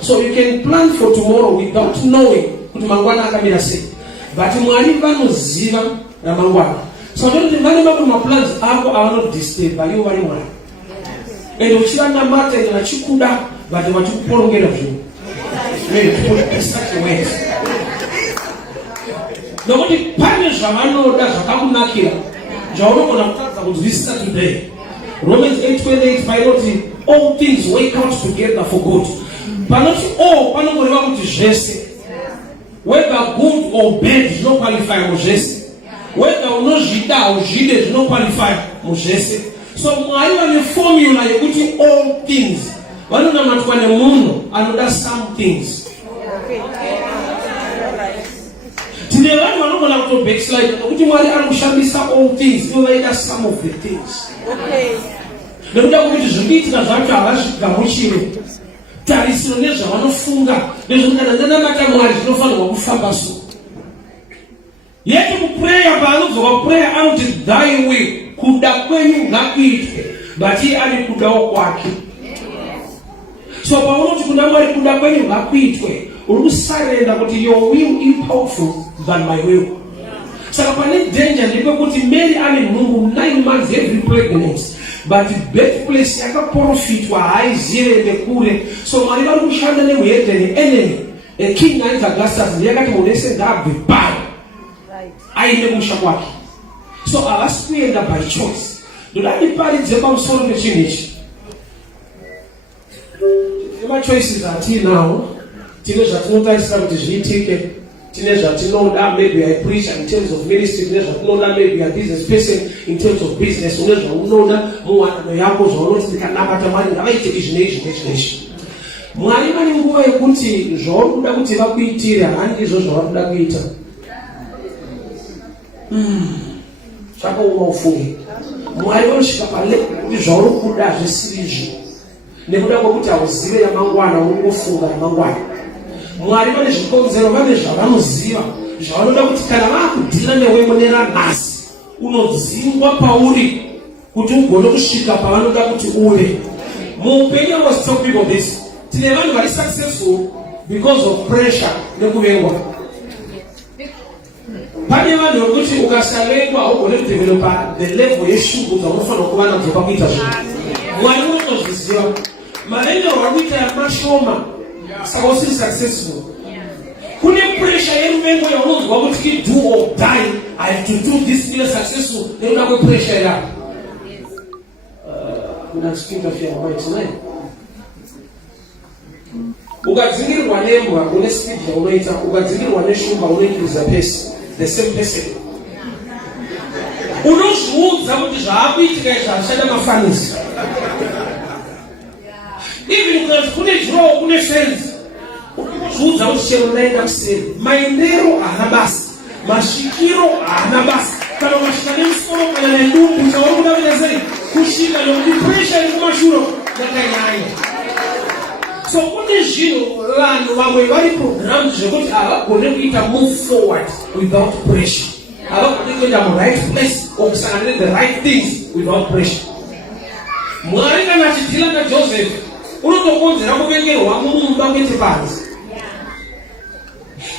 So you can plan for tomorrow without knowing kuti mangwana akamira sei. But Mwari vanoziva ramangwana. So don't vane ma plans ako are disturb by you vari Mwari. And uchivana mata ina chikuda but vachikupolongera zvinhu. Maybe to put it such a way. Nokuti pane zvavanoda zvakakunakira zvaunogona kutadza kunzwisisa today. Romans 8:28 painoti all things work out together for good. Panoti all panongoreva kuti zvese. Whether good or bad zvinoqualify muzvese. Whether unozvida uzvide zvinoqualify muzvese. So Mwari vane formula yekuti all things vanonamatwa nemunhu anoda some things. Tine vanhu vanogona kuto backslide nokuti Mwari ari kushandisa all things inovaita some of the things. Nekuda kuti zvikuitika zvacho havazvigamuchire tarisiro nezvavanofunga nezvokananamata Mwari zvinofanirwa kufamba so. Yet kuprayer paanobva kuprayer anoti thy will kuda kwenyu ngakuitwe but iye ari kudawo kwake. So paunoti kuna Mwari kuda kwenyu ngakuitwe uri kusarenda kuti your will is powerful than my will. Saka pane danger ndepekuti Mary ane nhumbu 9 months every pregnant but birthplace yakaprofitwa haizive nekure. So Mwari vari kushanda nemuhedheni enemy. King ainzi Augustus ndiyakati munese ndabve pano aine kusha kwake. So havasi kuenda by choice. Ndodati paridze pamusoro pechinhu ichi. Emachoices atinawo tine zvatinotarisira kuti zviitike, tine zvatinoda maybe I preach in terms of ministry, tine zvatinoda maybe a business person in terms of business, une zvaunoda muwanano yako zvaunoti ndikanamata Mwari ngavaite izvi neizvi. Mwari vane nguva yekuti zvaurikuda kuti vakuitire handizvo zvavarikuda kuita. Zvakaoma ufunge. Mwari vanosvika kuti zvauri kuda zvisizvo nekuda kwekuti hauzive yamangwana unongofunga yamangwana. Mwari vane zvikonzero, vane zvavanoziva zvavanoda kuti kana vakudhila newe mune ranhasi unodzingwa pauri kuti ugone kusvika pavanoda kuti uve. Muupenyu I was telling people this. Tine vanhu vari successful because of pressure nekuvengwa. Pane vanhu vokuti ukasavengwa haugone kudevelopa the level yeshugu dzamunofanira kuva nadzo pakuita zvinhu. Mwari unotozviziva. Mavenga wakuita yamashoma saka usiri successful. Kune pressure yeruvengo yaunonzwa kuti do or die, I have to do this to be successful. Nekuda kwepressure yapo. Kuna chikinterfere right tonight. Ukadzikirirwa nembwa une speed zvaunoita, ukadzikirirwa neshumba unoinkiriza pace. The same person. Unozviudza kuti zvaakuitika izvi hazvishanda mafanisi. Even kuti kune jiro kune fenzi unozviudza kuti chero ndaenda kuseri maendero haana basa, masvikiro haana basa, kana ukasvika nemusoro kana nedumbu chauri kuda kuita sei kusvika nokuti pressure iri kumashuro yakanyanya. So kune zvinhu vanhu vamwe vari programmed zvekuti havagone kuita move forward without pressure. Havagone kuenda mu-right place or kusangana the right things without pressure. Mwari kana achidhila naJoseph unotokonzera kuvengerwa mumba kwete panze.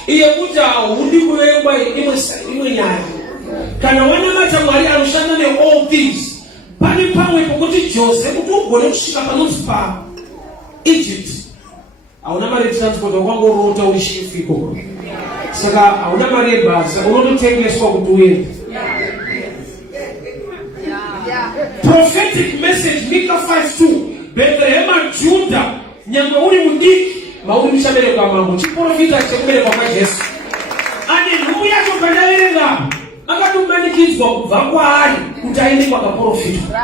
Iye kuti haudi kuvengwa imwe nyaya. Kana wanamata Mwari anoshanda ne-all things, pane pamwe pokuti Joseph kuti ugone kusvika panonzi pa Egypt. Hauna mari transport wakangorota urishifiko. Saka hauna mari yebhasi, saka unototengeswa kuti uende. Prophetic message Micah 5:2. Bethlehem Judah, nyangwe uri mudiki, mauri muchabereka mambo. Chiprofita chekuberekwa kwaJesu. Ane nhumbu yacho kandaverenga, akatomanikidzwa kubva kwaari kuti aende kwakaprofitwa.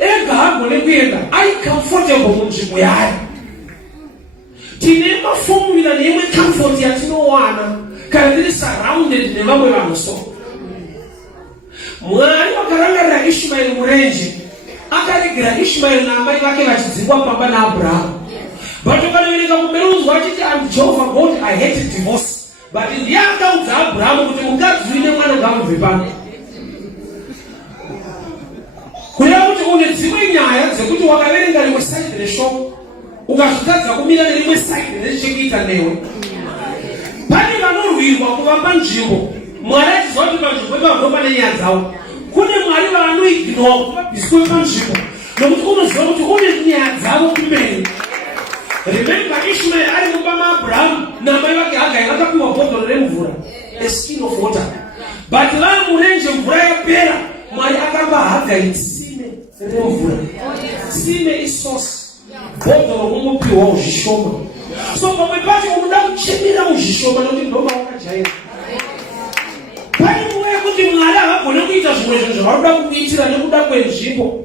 Ega hagone kuenda, ai comfortable munzvimbo yaari. Tine mafomula neimwe comfort yatinowana kana tiri surrounded nevamwe vanhu so. Mwari wakarangarira Ishmael murenje, akaregera Ishmael naamai vake vachidzingwa pamba naAbhurahama. But ukanoverenga kumberi unzwa achiti I'm Jehovah God, I hate divorce. But ndiye akaudza Abhurahama kuti mukadzi uine mwana ngaamubve pano. Kureva kuti une dzimwe nyaya dzekuti wakaverenga rimwe side reshoko ukazvitadza kumira nerimwe saidi nezvichekuita newe. Pane vanorwirwa kuvapa nzvimbo, Mwari achiziva kuti panzvimbo ipapo pane nyaya dzavo. Kune Mwari vanoignora kuvabviswe panzvimbo nokuti unoziva kuti une nyaya dzavo kumberi. Remember Ishmael ari mumba maAbhurahamu namai vake Hagai vakapiwa bhodhoro remvura, a skin of water. But vamurenje mvura yapera, Mwari akapa Hagai tsime remvura. Tsime isosi, bhodhoro kumupiwa uzvishoma. So pamwe pacho unoda kuchemera uzvishoma nokuti ndo mawakajaira. Pane nguva yekuti Mwari havagone kuita zvimwe zvinhu zvavanoda kukuitira nekuda kwenzvimbo.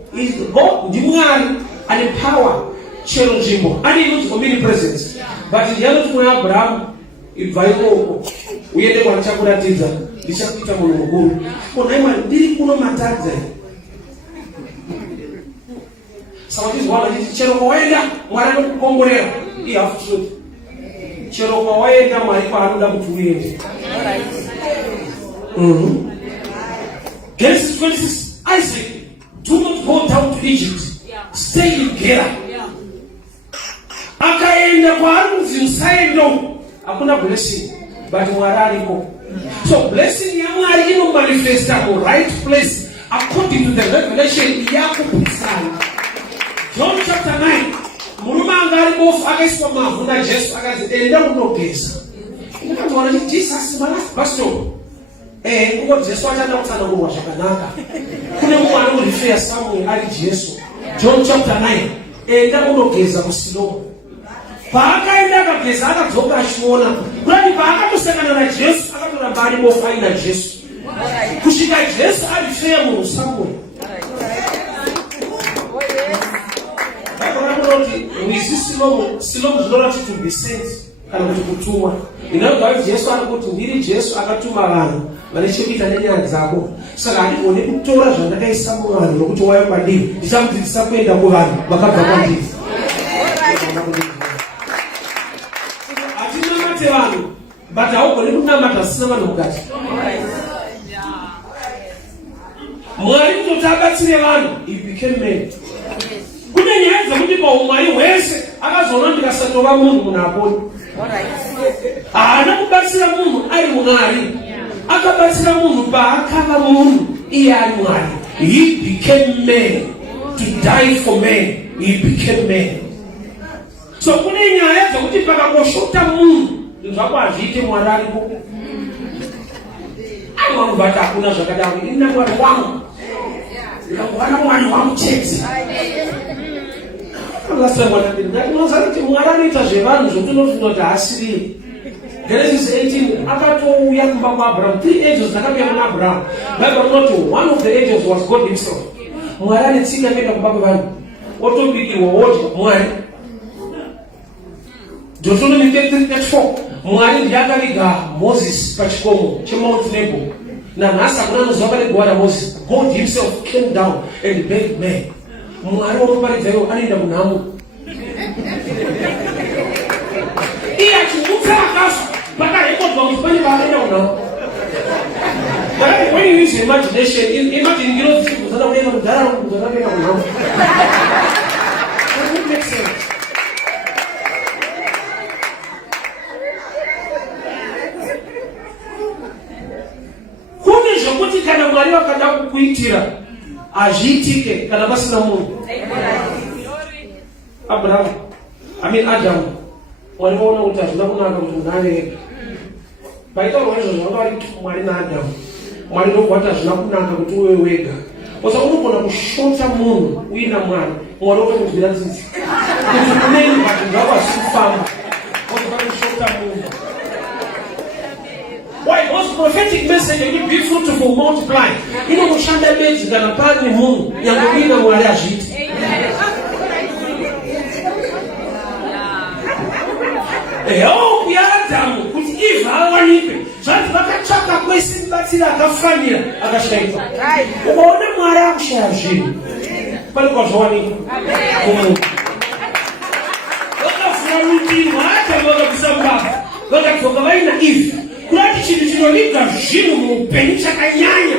God ndiMwari ane power chero nzvimbo, ane inonzi omnipresence. But ndianoti kuna Abraham, ibva ikoko uende kwandichakuratidza, ndichakuita munhu mukuru. Kona Mwari ndiri kuno matadza. Saka tizwana kuti chero kwawaenda Mwari anokukongorera. I have truth. Chero kwawaenda Mwari kwaanoda kuti uende. Genesis 26, Isaac, do not go down to Egypt. Stay in Gerar. Akaenda kwaari kunzi usaendo, hakuna blessing, but Mwari ariko. So blessing yaMwari inomanifesta mu right place according to the revelation yakupitsana. John chapter 9, murume anga ari bofu akaiswa mavhu naJesu akazi enda unogeza. Ndakatoona kuti Jesus malast bus stop. Kuko Jesu achada kutsanangurwa zvakanaka. Kune mumwe anoriferera Samuel ari Jesu. John chapter 9, enda unogeza kuSiloamu. Paakaenda akageza akadzoka achiona. Kurati paakatosangana naJesu akatoramba ari bofu aina Jesu. Kusvika Jesu arifeya munhu Samuel. Siloamu zvinorati to be sent kana kuti kutumwa. Inogwa kuti Jesu ari kuti ndiri Jesu akatuma vanhu vane chekuita nenyaya dzako. Saka handigoni kutora zvandakaisa muvanhu nokuti wauya kwandiri ndichamudzidzisa kuenda kuvanhu vakabva kwandiri. Hatinamate vanhu, but haugoni kunamata zvisina vanhu mukati. Mwari kutoti abatsire vanhu, he became man. Kune nyaya dzekuti paumwari hwese akazoona ndikasatova munhu munhu aponi. Haana kubatsira munhu ari Mwari, akabatsira munhu paakava munhu iye ari Mwari. He became man to die for man. He became man. So kune nyaya dzekuti pakakoshota munhu zvako hazviite Mwari aripo. Ai vanhu vati hakuna zvakadaro, ini naMwari wangu ndikawana Mwari wangu chete. Ndinoziva kuti Mwari anoita zvevanhu zvotonofunga kuti haasiri. Genesis 18 akatouya kumba kwaAbhurahamu. 3 angels dzakauya kuna Abraham. Bible inoti one of the angels was God himself. Mwari ane tsika kuenda kumba kwevanhu otobikirwa wodya Mwari. Deuteronomy 33:4 Mwari ndiye akaviga Moses pachikomo cheMount Nebo. Nanhasi hakuna anoziva pane gwara Moses. God himself came down and begged man. Mwari wanoparidza iwo anoenda munhamo. Iye achimutsa akafa pakarekodwa kuti pane vaakaenda munhamo. But when you use imagination, imagine ngiro dzichibvunzana kudenga kudhara kubvunzana kuenda munhamo. That would make sense. Kune zvokuti kana Mwari vakada kukuitira hazviitike kana pasina munhu. Abraham, Adam, Mwari vaona kuti hazvina kunaka kuti munhu ave ega. Paitaurwa izvo zvanga vari Mwari naAdamu. Mwari ndokubvati hazvina kunaka kuti uve wega. Saka unogona kushota munhu uina Mwari. Mwari otokunzwira tsitsi kuti kuneni vanhu zvavo hazvisi kufamba. Wotobva kushota munhu. Why? Because prophetic message will be fruitful, multiply. Inokushanda bedzi kana pani munhu nyange uina Mwari hazviiti. Hope yaAdamu kuti Eve awanikwe. Zvanzi vakatsvaka kwese mubatsiri akafanira akashaikwa. Ukaona Mwari akushaya zvinhu pane kwazvawanikwa kumunhu. Vakavhura rutivi rwaAdamu vakabvisa mbavha vakadzoka vaina Eve. Kurati chinhu chinoniga zvinhu muupenyu chakanyanya.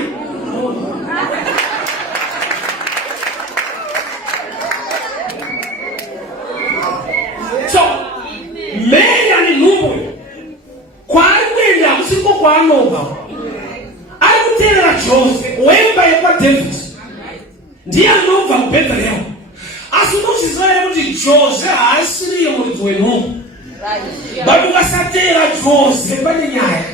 kuti Jose haasiri muridzi wenhumbu. But ukasatera Jose pane nyaya.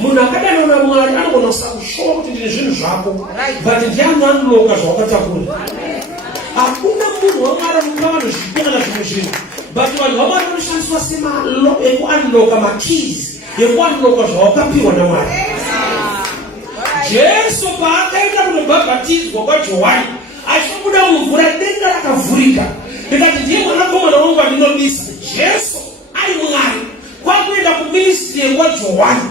Munhu akadana naMwari anogona kusakushowa kuti ndine zvinhu zvako, but ndiani anonoka zvawakatakura. Hakuna munhu waMwari anopa vanhu zvipo kana zvimwe zvinhu, but vanhu vaMwari vanoshandiswa sekuunlocka makeys ekuunlocka zvawakapiwa naMwari. Jesu paakaenda kunobhabhatidzwa kwaJohani achibuda mumvura, denga rakavhurika. Ndikati ndiye mwanakomana wangu wandinodisa. Jesu ari Mwari kwakuenda kuministry kwaJohani.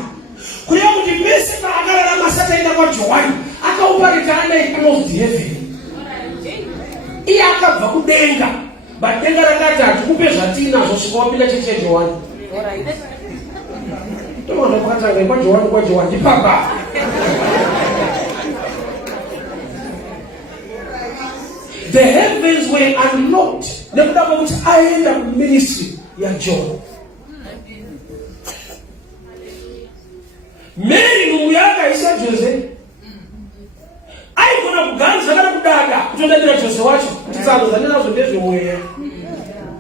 Kureva kuti pese paakararama asataenda kwaJohani akaupa ritanda closed heaven. Iye akabva kudenga, but denga rakati hatikupe zvatinazvo svika wapinda chechi yaJohani. Toona kwatanga kwaJohani ndipapa. The heavens were unlocked. Nekuda kwokuti aenda kuministry yaJohn. Mary nhumbu yakaisa Jose aigona kuganza kana kudada kutondadira Jose wacho kuti tsano dzandinazvo ndezvemweya.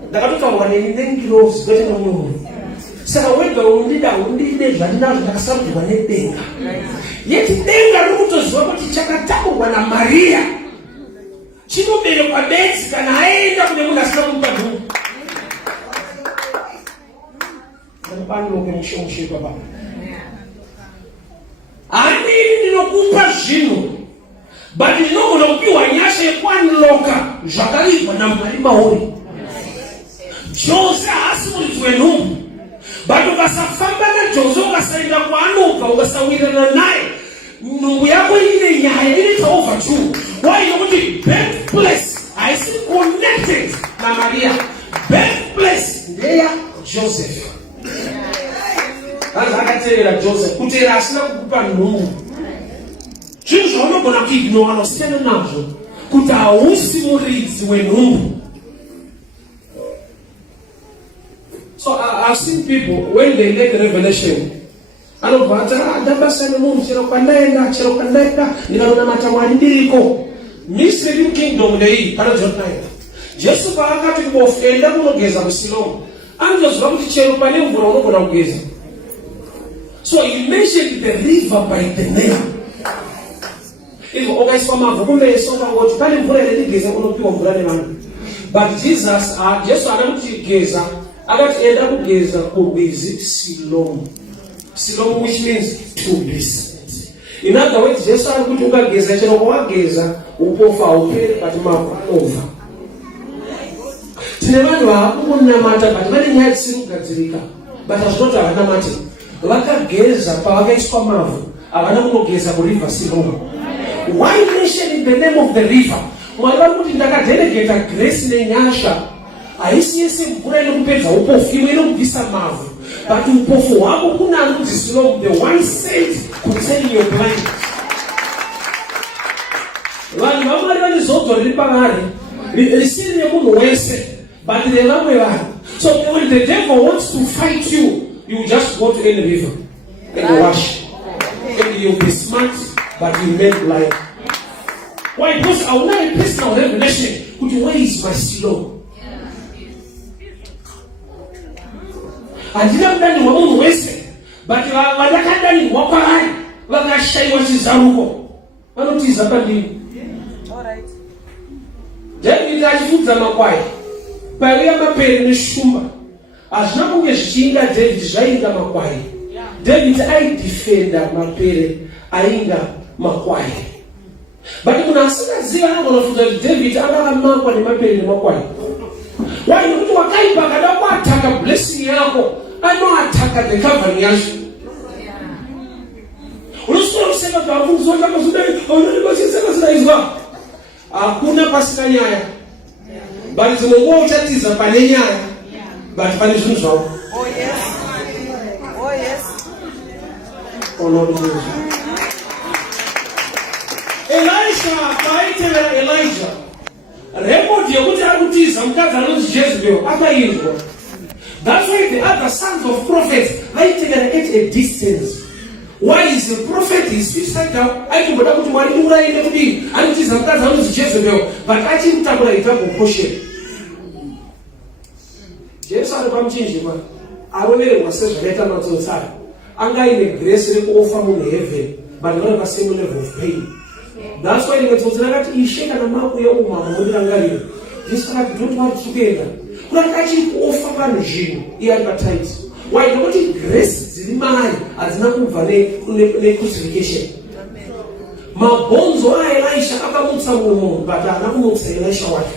Ndakatotaurwa nengirozi kwete nomunhu. Saka wega undide zvandinazvo ndakasarudzwa nedenga. Yeti denga riri kutoziva kuti chakataurwa naMaria chinoberekwa bedzi kana aenda kune munhu asina kumupa nhumbu. Ndakupaniloke mushomushe baba. Handiri ndinokupa zvinhu, but ndinogona kupiwa nyasha yekuunlocka zvakaitwa naMwari mauri. Jose haasi muridzi wenhumbu, but ukasafamba naJose ukasaenda kwaanobva ukasawirirana naye, nhumbu yako ine nyaya ine chaoverdue. Why? Nokuti birthplace haisi connected naMaria. Birthplace ndeya Joseph. Vanhu vakateerera Joseph, kuteera asina kukupa nhumbu. Zvinhu zvaunogona kuignora unosiyana nazvo kuti hausi muridzi wenhumbu. So I've seen people when they get revelation, anobva ati ndabasa nemunhu chero kwandaenda ndikanonamata Mwari ndiriko. Mystery kingdom ndeiyi pana John 9. Jesu paakati enda kunogeza kuSiloamu, anotoziva kuti chero pane mvura unogona kugeza. So he mentioned the river by the name. If ukaiswa mavhu kumeso ukangoti pane mvura ere ndigeze kunopiwa mvura nevanhu. But Jesus, Jesu haana kuti geza, akati enda kugeza kurwizi Siloamu. Siloamu, which means to listen. In other words, Jesu ari kuti ukageza chero wageza upofu hauperi but mavhu anobva. Tine vanhu vaakunamata but vane nyaya dzisiri kugadzirika, but hazvinoti havanamati. Vakageza pavakaiswa mavhu, havana kunogeza kuriver Siloamu. Why mention in the name of the river? Mwari vari kuti ndakadelegata grace nenyasha. Haisi yese mvura inokupedza upofu, imwe inokubvisa mavhu. But upofu hwako kuna anoti Siloamu, the one sent concerning your blindness. Vanhu vaMwari vane zodzo riri pavari, risiri remunhu wese, but revamwe vanhu. So when the devil wants to fight you, you just go to any river and wash. And you'll be smart, but you'll make blind. Why? Because I will not have a personal revelation. Where is my Siloamu? Handina mudani wamunhu wese, but vadakadani wakwaari vakashaiwa chizaruko vanotiza pandini. David achifudza makwai paiuya mapere neshumba, hazvina kunge zvichiinga David zvainga makwai. David aidefenda mapere ainga makwai. But munhu asingaziva anogona kufunga kuti David akamakwa nemapere nemakwai. Why? Nokuti wakaipa akada kuataka blessing yako, anoataka the covering yacho. Unosukura kusema kuti wafunzwa kama zudai, unonibasisema zinaizwa. Hakuna pasina nyaya. Bali zimunguwa uchatiza pane nyaya, but pane zvinhu zvavo. Oh yes. Oh yes. Oh Lord Jesus. Elisha akaitevera Elijah. Record yekuti akutiza mukadzi anonzi Jezebel akaizwa. That's why the other sons of prophets vaitevera at a distance. Why is a prophet is suicide down? I can go to my new line every day. I just have that house Jezebel, but I think that I can push it. James had a change. I will never say better not to time. And I in a grace offer from heaven, but not a same level of pain. That's why it was not you shake and a mouth with your woman. This kind don't want together. But actually offer one regime, he advertised. Why don't you grace the man as not the crucifixion? My bones were Elisha, Akamutsa woman, but I don't say Elisha wife.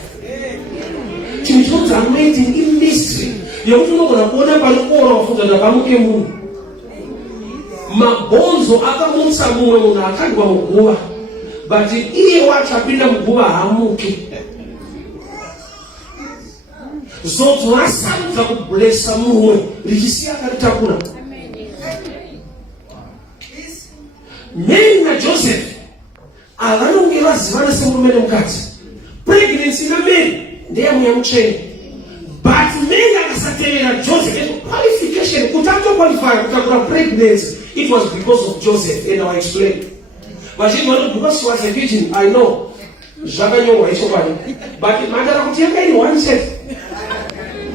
Children are waiting in mystery. You don't know what I'm going to do. My bones were Akamutsa woman, I can't go. But in here, what happened to Muki? So to us, I'm bless someone. Regisia Katakuna. Mary and Joseph. I don't give us one single cats. Pregnancy in a man, they are young chain. But Mary and Joseph, qualification, could have to qualify for pregnancy. It was because of Joseph, and I'll explain. But she wanted because she was a virgin, I know. Javanyo was somebody. But it matter of anyone said.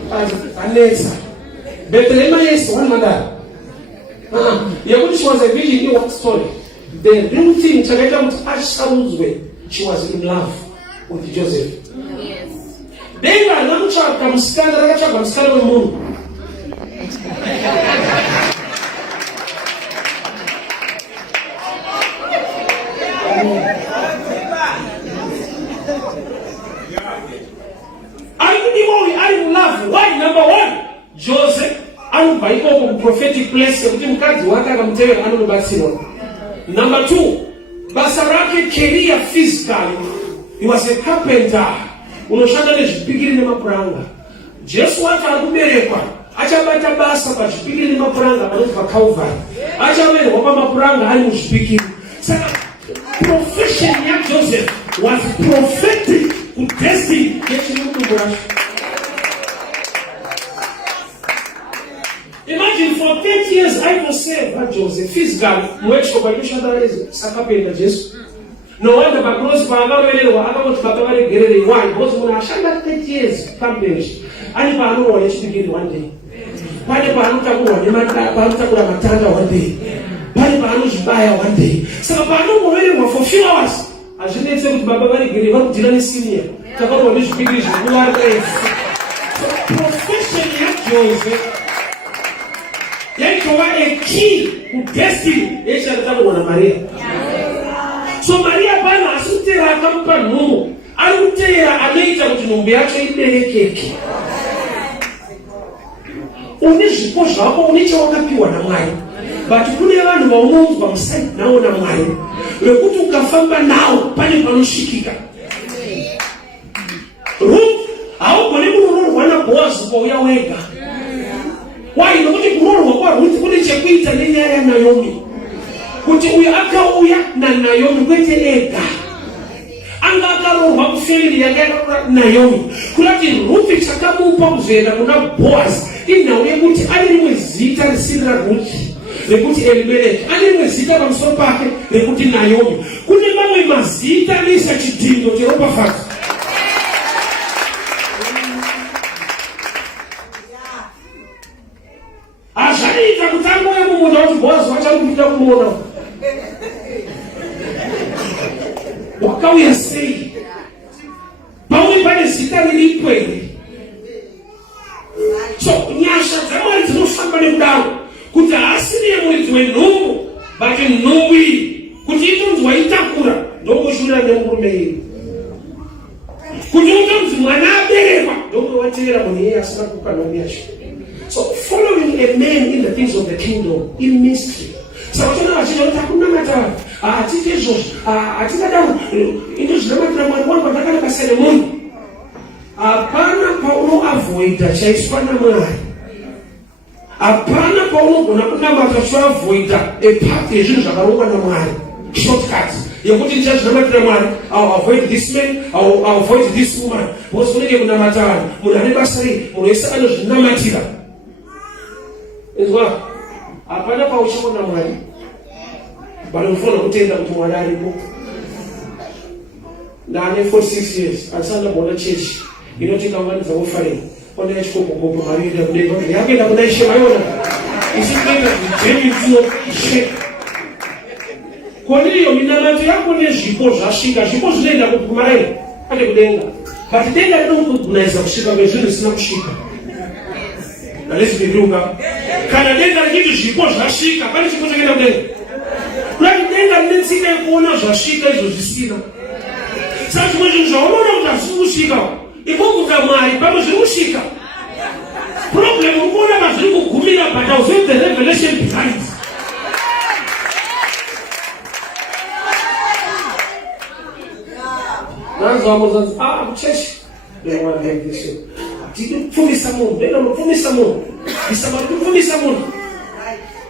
Anessa. Bethlehem is one mother. Yakuti was a virgin, you want story. The real thing, she was in love with Joseph. Yes. Then I don't try to stand with moon. I love. Why? Number one, Joseph, and by all prophetic place, number two, Basarake career physically. He was a carpenter. Unoshana is beginning in Mapranga. Just what I do, Achabata Basa, but speaking in Mapranga, but not Calvary. Achabata Mapranga, I was speaking. Profession, Joseph was prophetic to testing, getting into brush. Imagine for 30 years I was saved by Joseph. Physical, which for by is Sakapin Jesus. No wonder by close by now, I want to get it. Why? Because when I shall 30 years, campaigns, I know what to begin one day. Why the Panuka one day? Why the Panu's buy one day? So Panu were for few hours. As you need to be Babari, Dylan Senior. Tabo is big, who are there. Profession, Joseph. Yet you are a key who destiny. They shall tell one Maria. So Maria Bana, Sutera Campano, I will tell you a later to Numbiacha in the cake. Only she pushed up on each other pure and mine. But you couldn't learn about moves from sight now and mine. We put to Kafamba now, Panipanushika. Ruth, how can you one of boys for your wake? Why you don't grow up with Chequita and Naomi? Would we are Naomi with the egg? And I don't know failure again Naomi. Could I get Ruth Chakamu Pomzena and not boys? In the way which I with Zita and Sidra Ruth. They put Elimelech. And then with Zita and so packet, they put in Naomi. Could you remember Zita and such a deal of Europa fact? Ashaita kutangu ya muda watu boss wacha kupita kumuona. Wakau ya sei. Bawe pale sita ni kweli. So nyasha kama tunofamba ni mdao. Kuta asili ya mwezi wenu baki nubi. Kutitu nzwa itakura. Dongo shura ndengurume hii. Kutunga mzumana bereba. Dongo watira mwenye asina kukanonyesha. So following a man in the things of the kingdom, in mystery. So I don't know, I don't know, I Apana Paulo avoida chaiswana mai. Apana Paulo kuna makashwa avoida a package zakaronga na mai. Shortcuts. You put in church na mai. I'll avoid this man, I'll avoid this woman. Because when kuna matana, muna nibasari, munesa ano na matira. Is what? Apana Paulo na mai. Balofuna kutenda kuti mwana alipo. Ndane for 6 years asanda bona church. Inoti kawanza offering. Ona chikopo Maria Mdego. Yake na kunaisha mayona. Isikenda genuine shake. Kwa hiyo minamato yako ni zvipo zvasvika. Zvipo zvinoenda kukumarai. Ate kudenga. But denga ndio kunaweza kushika vizuri sina kushika. Na lesi biduka. Kana denga kitu zvipo zvasvika. Bali chipo chakaenda kudenga. Kwa denga ndintsika kuona zvasvika izvo zvisina. Sasa mwenye zvaona mtasushika. Iboku kamari pamwe zvirushika. Problem ukona maziri kugumira but I was in the revelation behind. Nanzo amozanzi church. They want to make this show. Did fundisa munhu, ndenda mufundisa munhu. Isaba kufundisa munhu.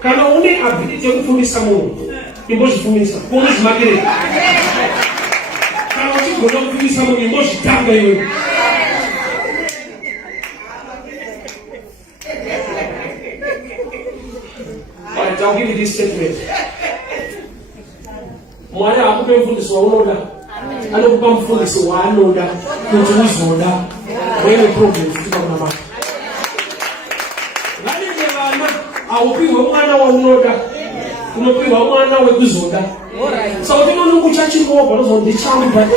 Kana une ability yokufundisa munhu. Imbozvifundisa. Kuzvimakire. Kana uchigona kufundisa munhu imbozvitanga iwe. I'll give you this statement. Mwana akupe mfundisi wa unoda. Anokupa mfundisi wa anoda. Kuti uzoda. Wewe problem zikupa kuna maka. Ngani njevana aupiwe mwana wa unoda. Unopiwe mwana wa kuzoda. So uti mwana kuchachi ngoba nozo ndichamba.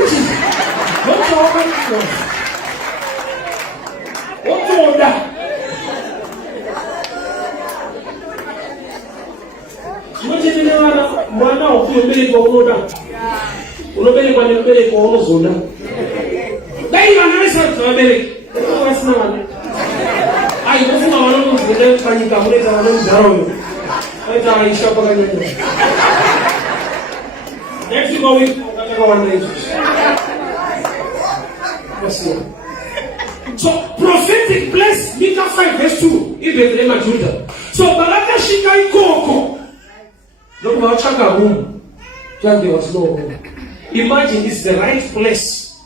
Don't talk about it. Otoda. Mwana ukuyobele kwa unoda. Unobele kwa nilobele kwa unozoda. Dai wanaweza tuwabele. Wasina wane. Ai, kufunga wanomu mzile kanyika muleta wanomu dharoyo. Waita aisha paka nyanya. Next week, ukataka wande. So, prophetic place, Micah 5 verse 2. Ibethlehem Judah. So, baraka shika ikoko. Look about Chaka room. There was no room. Imagine it's the right place.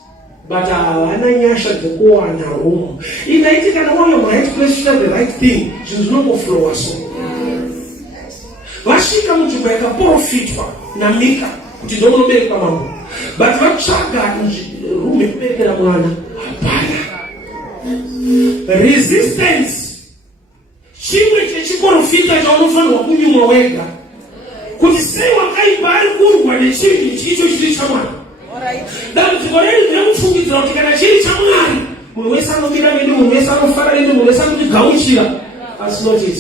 But ananyasha the na room. Inaitika na wale right place to the right thing. There's no more flow so. Washika mtu kweka profit na Mika. Utidono bele kwa mambo. But wachaka room ipeke na mwana. Hapana. Resistance. Chimwe chikorofita cha unofano wa kunyumwa wega. Kutisema kai bali kurwa ne chini chicho chili chamwana. Alright. Dan tikoreli nyamufungiza utikana chili chamwana. Mwesa no mira bindu, mwesa no fara bindu, mwesa no gauchira. That's not it.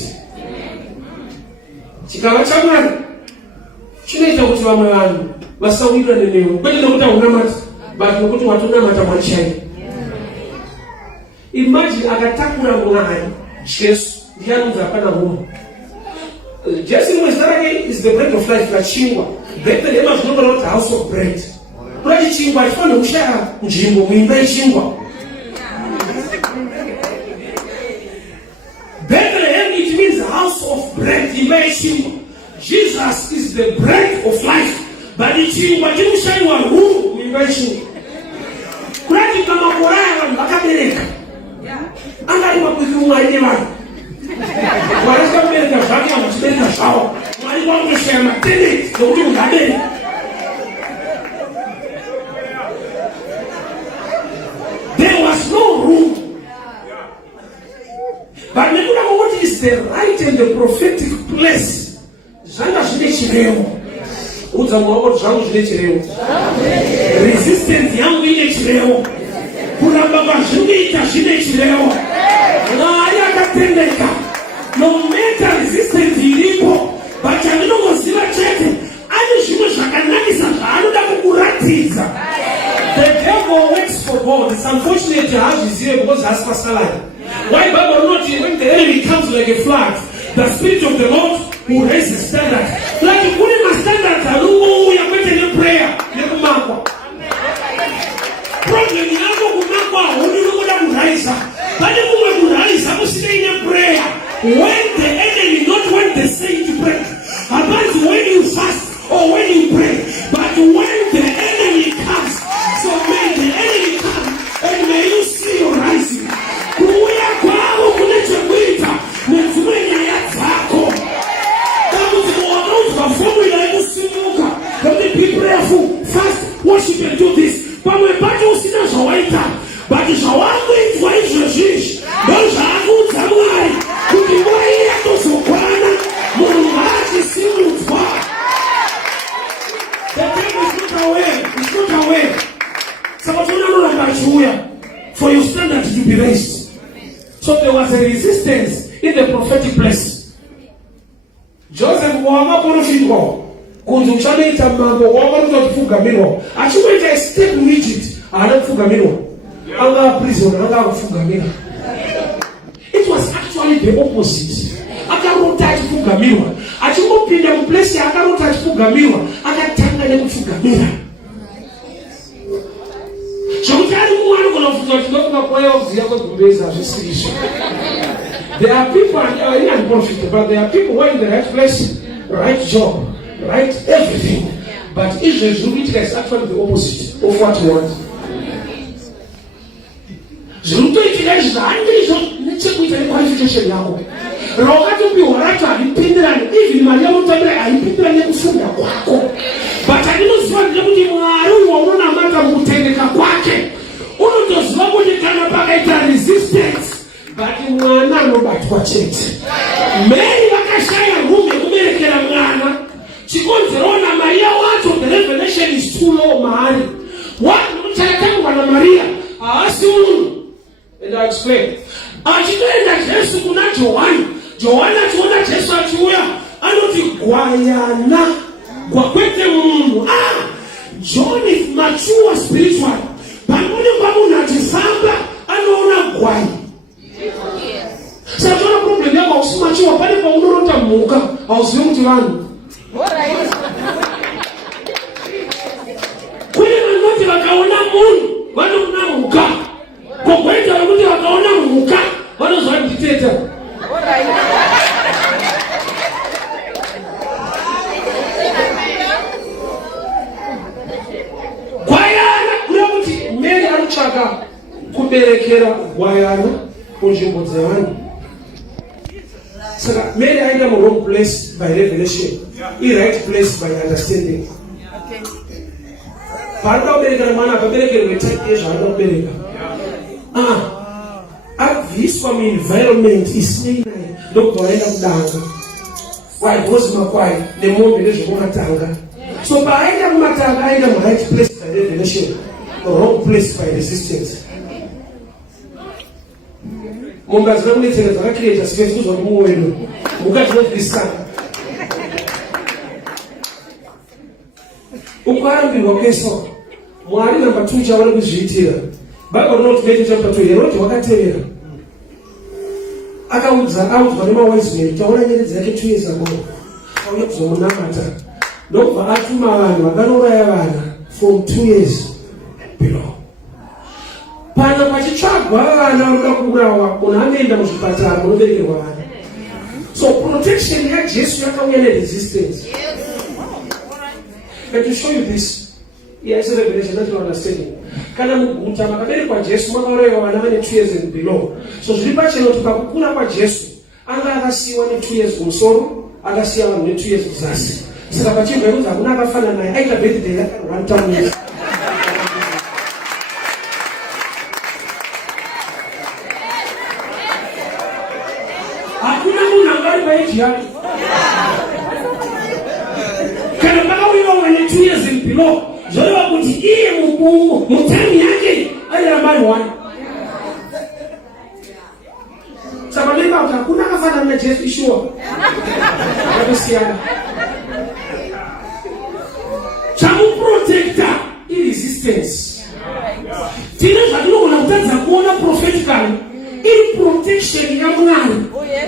Chikawa chamwana. Chinaita kuti vamwe vanhu vasawira nenewo. Kwete nokuti unamata, but nokuti watonamata mwachai. Imagine akatakura mwana Jesu ndiyanunza pana humo. Jesus is the bread of life la chingwa. Bethlehem is not a house of bread. Kula chingwa ifana ushara njimbo muimba chingwa. Bethlehem it means a house of bread imba chingwa. Jesus is the bread of life. But the chingwa jimushari wa huru muimba chingwa. Kula kama koraya wakabeleka. Anga ni wakukumwa ile watu. Wanasema mbele ya shaka wanachibenda sawa. Walikuwa wanasema tena ndio ngade. There was no room. But what is the right and the prophetic place? Zanga zile chileo. Uza mwao zangu zile chileo. Resistance yangu ile chileo. Kuna baba zungi itashine chileo. Na ayakatendeka. No matter resistance ilipo, but amino mzima chete, ani shimo shakanakisa, anuda kukuratiza. The devil works for God. It's unfortunate to have this here because that's my salary. Why Bible not when the enemy comes like a flood, the Spirit of the Lord will raise the standard. Like you put in my standard, you are better in prayer. Problem is not kumakwa, only you go raisa. But you go raisa, you stay in prayer. When the enemy, not when they say to pray, but when you fast or when you pray, but when the enemy comes, so may the enemy come and may you see your rising. Kuya kwao kulecha kuita, metumenya ya zako. Kamu zikuwa kwa formula ya kusimuka. kuita but zvawangoitwa izvozvizvi ndozvaakudza Mwari kuti nguva iyi yatozokwana munhu achisimudzwa. The devil is not aware. It's not aware. Saka tonanoramba achiuya for your standard to be raised. So there was a resistance in the prophetic place. Joseph wakaprofitwa kunzi uchanoita mambo wakaruta kufugamirwa achikuita escape in Egypt haana kufugamirwa anga prison anga kufugamira. It was actually the opposite. Akarota achifugamirwa achingopinda muplace yakarota achifugamirwa akatanga nekufugamira. There are people in profit, but there are people who are in the right place, right job, right everything. But Israel is actually the opposite of what we want. Qualification yako. Wakati ukiwarata alipindirani, hivi Maria mtabele alipindirani kufunga kwako. But alinoziwa kuti Mwari waona mata mutendeka kwake. Unotoziwa kuti kana pakaita resistance. But mwana anobatwa chete. Mary vakashaya rume kuberekera mwana. Chikonzerona Maria watu the revelation is too low mahali. Watu mchayatangwa na Maria. Asi unu. And I explain. Achikaenda Yesu kuna Johana tuona Yesu achiuya anoti gwayana kwa kwete Mungu. John is mature spiritual. Pamone pamu natisamba anaona gwai. Sasa tuna problem yako usimachiwa pale kwa unorota muka ausiyo mtu wangu. Kule manoti wakaona Mungu wano kuna muka. Kwa kwete wakuti wakaona muka wano zwa mtiteta. Gwayana kule kuti Mary aruchaka kuberekera gwayana kunzvimbo dzevanhu. Saka Mary aenda mu wrong place by revelation, right place by understanding. Paanoda kuberekera mwana akaberekerwe type yezvaanoda kubereka. Abviswa mu-environment isine naye ndokubva vaenda kudanga kwaigozi makwai nemombe nezvekukatanga. So paaenda kumatanga aenda mu-right place by revelation, wrong place by resistance. Mombe hazina kunetsera dzakakireta space kuzva kuti muwendo mukati mobvisana. Ukarambirwa kweswa Mwari number 2 chawana kuzviitira. Bible not Matthew chapter 2 Herod wakatevera. Akaudzwa nemawise men taona nyeredzi yake 2 years ago. Auya kuzomunamata. Ndobva atuma vanhu vakauraya vana from 2 years below. Pana pachitsvagwa vana vanoda kuurawa munhu anoenda muzvipatara munoberekerwa vana. So protection yaJesu yakauya neresistance. And to show you this, it's a revelation that you understand. Kana muguta makaberekwa Jesu makaurayiwa vana vane 2 years and below. So zviri pacheno kuti pakukura kwaJesu anga akasiyiwa ne2 years kumusoro, akasiya vanhu ne2 years kuzasi. Saka pachibva kuti hakuna akafanana naye aita birthday yake 1 years. Hakuna munhu angari paeji yake. Kana pakauyiwa vane 2 years and below, zvoreva kuti iye mutani yake airamba 1. Saka ndenga kuti hakuna akafanana naJesu ishuwa. Akasiyana. Chamuprotector irresistance. Tine zvatinogona kutadza kuona prophetically iri protection yaMwari.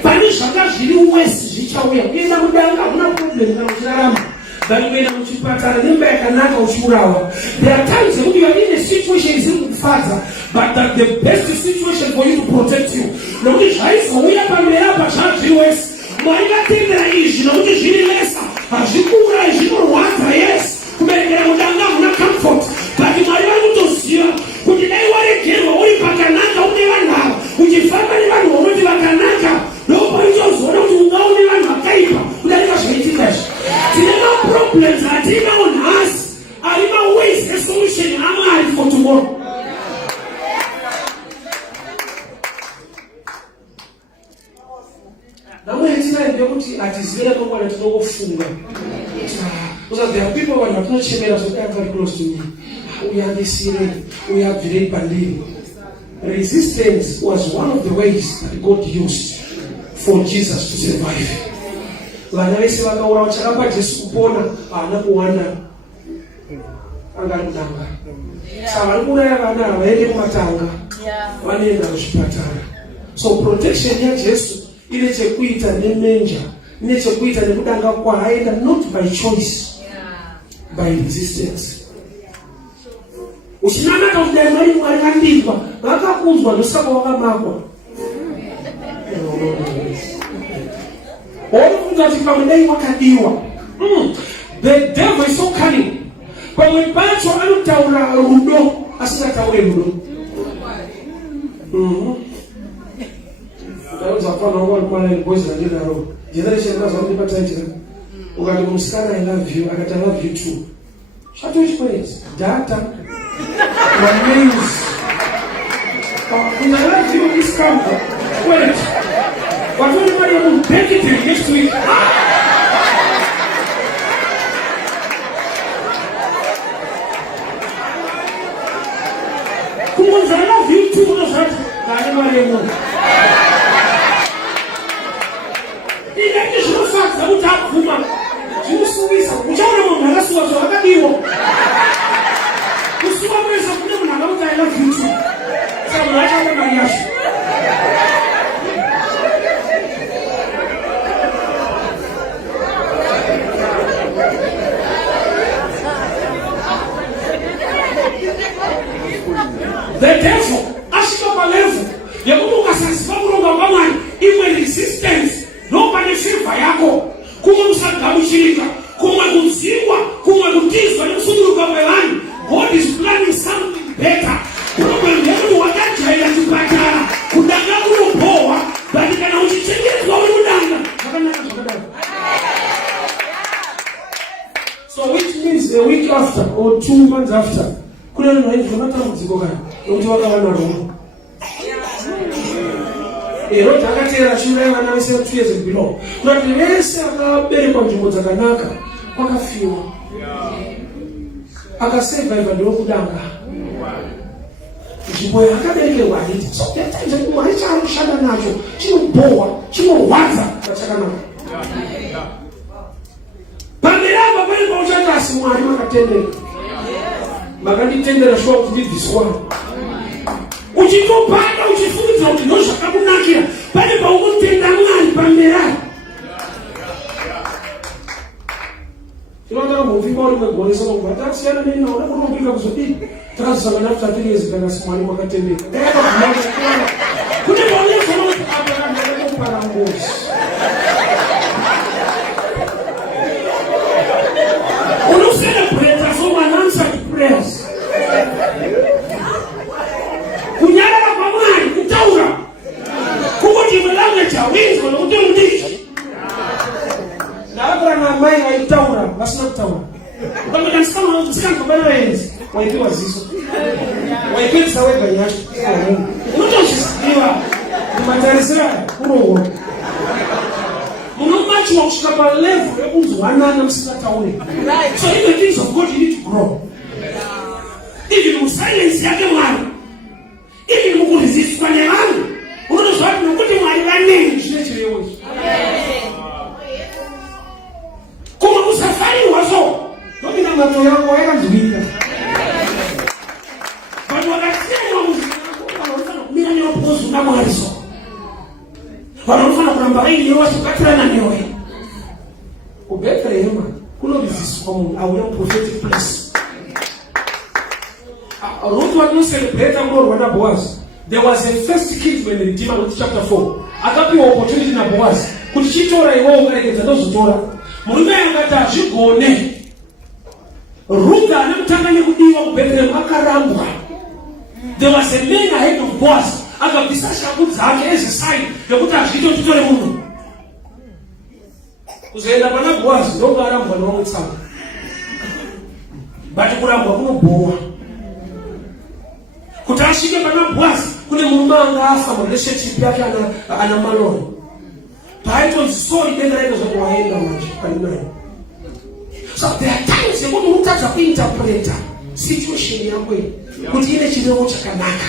Pane zvanga zviri west zvichauya. Kuenda kudanga hakuna problem kana uchirarama. But when I'm chipatara nemba yakanaka uchiurawa. There are times when you are in a situation isn't further, but that the best situation for you to protect you. Nokuti zvaizouya pamberi apa zvazviri west. Mwari vatendera izvi nokuti zviri lesa. Hazvikuura zvinorwadza yes. Kuberekera mudanga hamuna comfort. But Mwari vanotoziva kuti dai waregerwa uri pakanaka une vanhu ava uchifamba nevanhu vanoti vakanaka ndopaitozoona kuti ungaone vanhu vakaipa kudarika zvaitika izvi. Tine maproblems atina unhasi ari maways esolution aMwari for tomorrow. atizivera pamwana tinokufunga. Because there are people who are not chemera, so they are very close to me. We are this year, we are very pandemic. Resistance was one of the ways that God used for Jesus to survive. Vana vese vakaura vachakapa Jesu kupona haana kuwanda angarudanga. Saka vari kuuraya vana havaende kumatanga, vanoenda kuzvipatara. So protection yaJesu ine chekuita nemenja, ine chekuita nekudanga kwaaenda, not by choice, by resistance. Uchinamata kudai Mwari kandimba, vakakuzwa ndosaka wakamakwa. Okutati pamudai wakadiwa. The devil is so cunning. Pamwe pacho anotaura rudo asingataure rudo. Utauza hapana wangu kwa ile boys na jina roho. Generation kaza unipata hicho. Ukati kumsikana I love you, akata love you too. Shut your face. Data. My names. When I love you this camera. Wait. But everybody will take it till next week. Who wants I love you too? The devil, ashika level, yakubu kasasifa kulonga pamani, imwe resistance, nobody favor yako, kumwe musagabushirika, kumwe kumzingwa, kumwe kutizwa, nekusunguluka kwelani. God is planning something better. Problem yetu wakajaila chipatara, kudanga kulopoa, bali kana uchichengezwa kudanga. So which means a week after or 2 months after, kuna nini unataka kuzikoka? Ndio wakawa na roho. Roho akatera shule na wese 2 years below. Na wese akabere kwa njimbo zakanaka wakafiwa. Akasema hivyo ndio kudanga. Njimbo akabere wali. So that time ndio alicha mshada nacho. Chinoboa, chinowaza nachakana. Pandela baba ni mmoja asimwali makatende. Makanditendera shwa kuvidiswa. Uchitopanda uchifunza utinosha kabunakia. Pale pa ukutenda mwani pamera. Tunataka muvimba wali mwegolesa kwa kwa siana nini na unakumbika kusudi. Transa after 3 years kana simwali makatende. Kuna bwana sana hapa na parangosi. Prayers. Kunyara kwa mwani, kutaura. Kukuti mlango cha wingi kwa utemdishi. Na hapa na mai wa itaura, basi na kutaura. Kama kanisa msikana kwa bana wenzi, waipiwa zizo. Waipiwa sawa kwa yake. Unatoshikiwa. Ni matarisira kuroho. Munomachi wa kushikapa level ya kunzu wanana msikataone. So in the things of God you need to grow. Even silence yake mwana. Even mukuresist kwa nyamani. Unazo watu nukuti mwali wanene chineche yewe. Kuma kusafari wazo. Ndio na mato yangu weka nzubika. Bado wakasema muziki mira ni opozo na mwalizo. Wanafanya kwamba hili ni watu katana na nyoe. Bethlehem, kuno resist from our prophetic place. Ruth was not celebrating God when Boaz. There was a first kid when the Redeemer Ruth chapter 4. Akapiwa opportunity na Boaz. Kuchitora iwo ukaregeza ndozotora. Murume angata chigone. Ruth anamtanganya kudiwa ku Bethlehem akarambwa. There was a man ahead of Boaz. Akabisasha kuti zake as a sign yokuti azvito tutore munhu. Kuzoenda pana Boaz ndo karambwa nomutsa. Bati kurambwa kunobowa. Kuti asvike pana Boaz kune murume anga afa relationship yake ana maloni. so there are times you want to interpret situation yako kuti ile chirevo chakanaka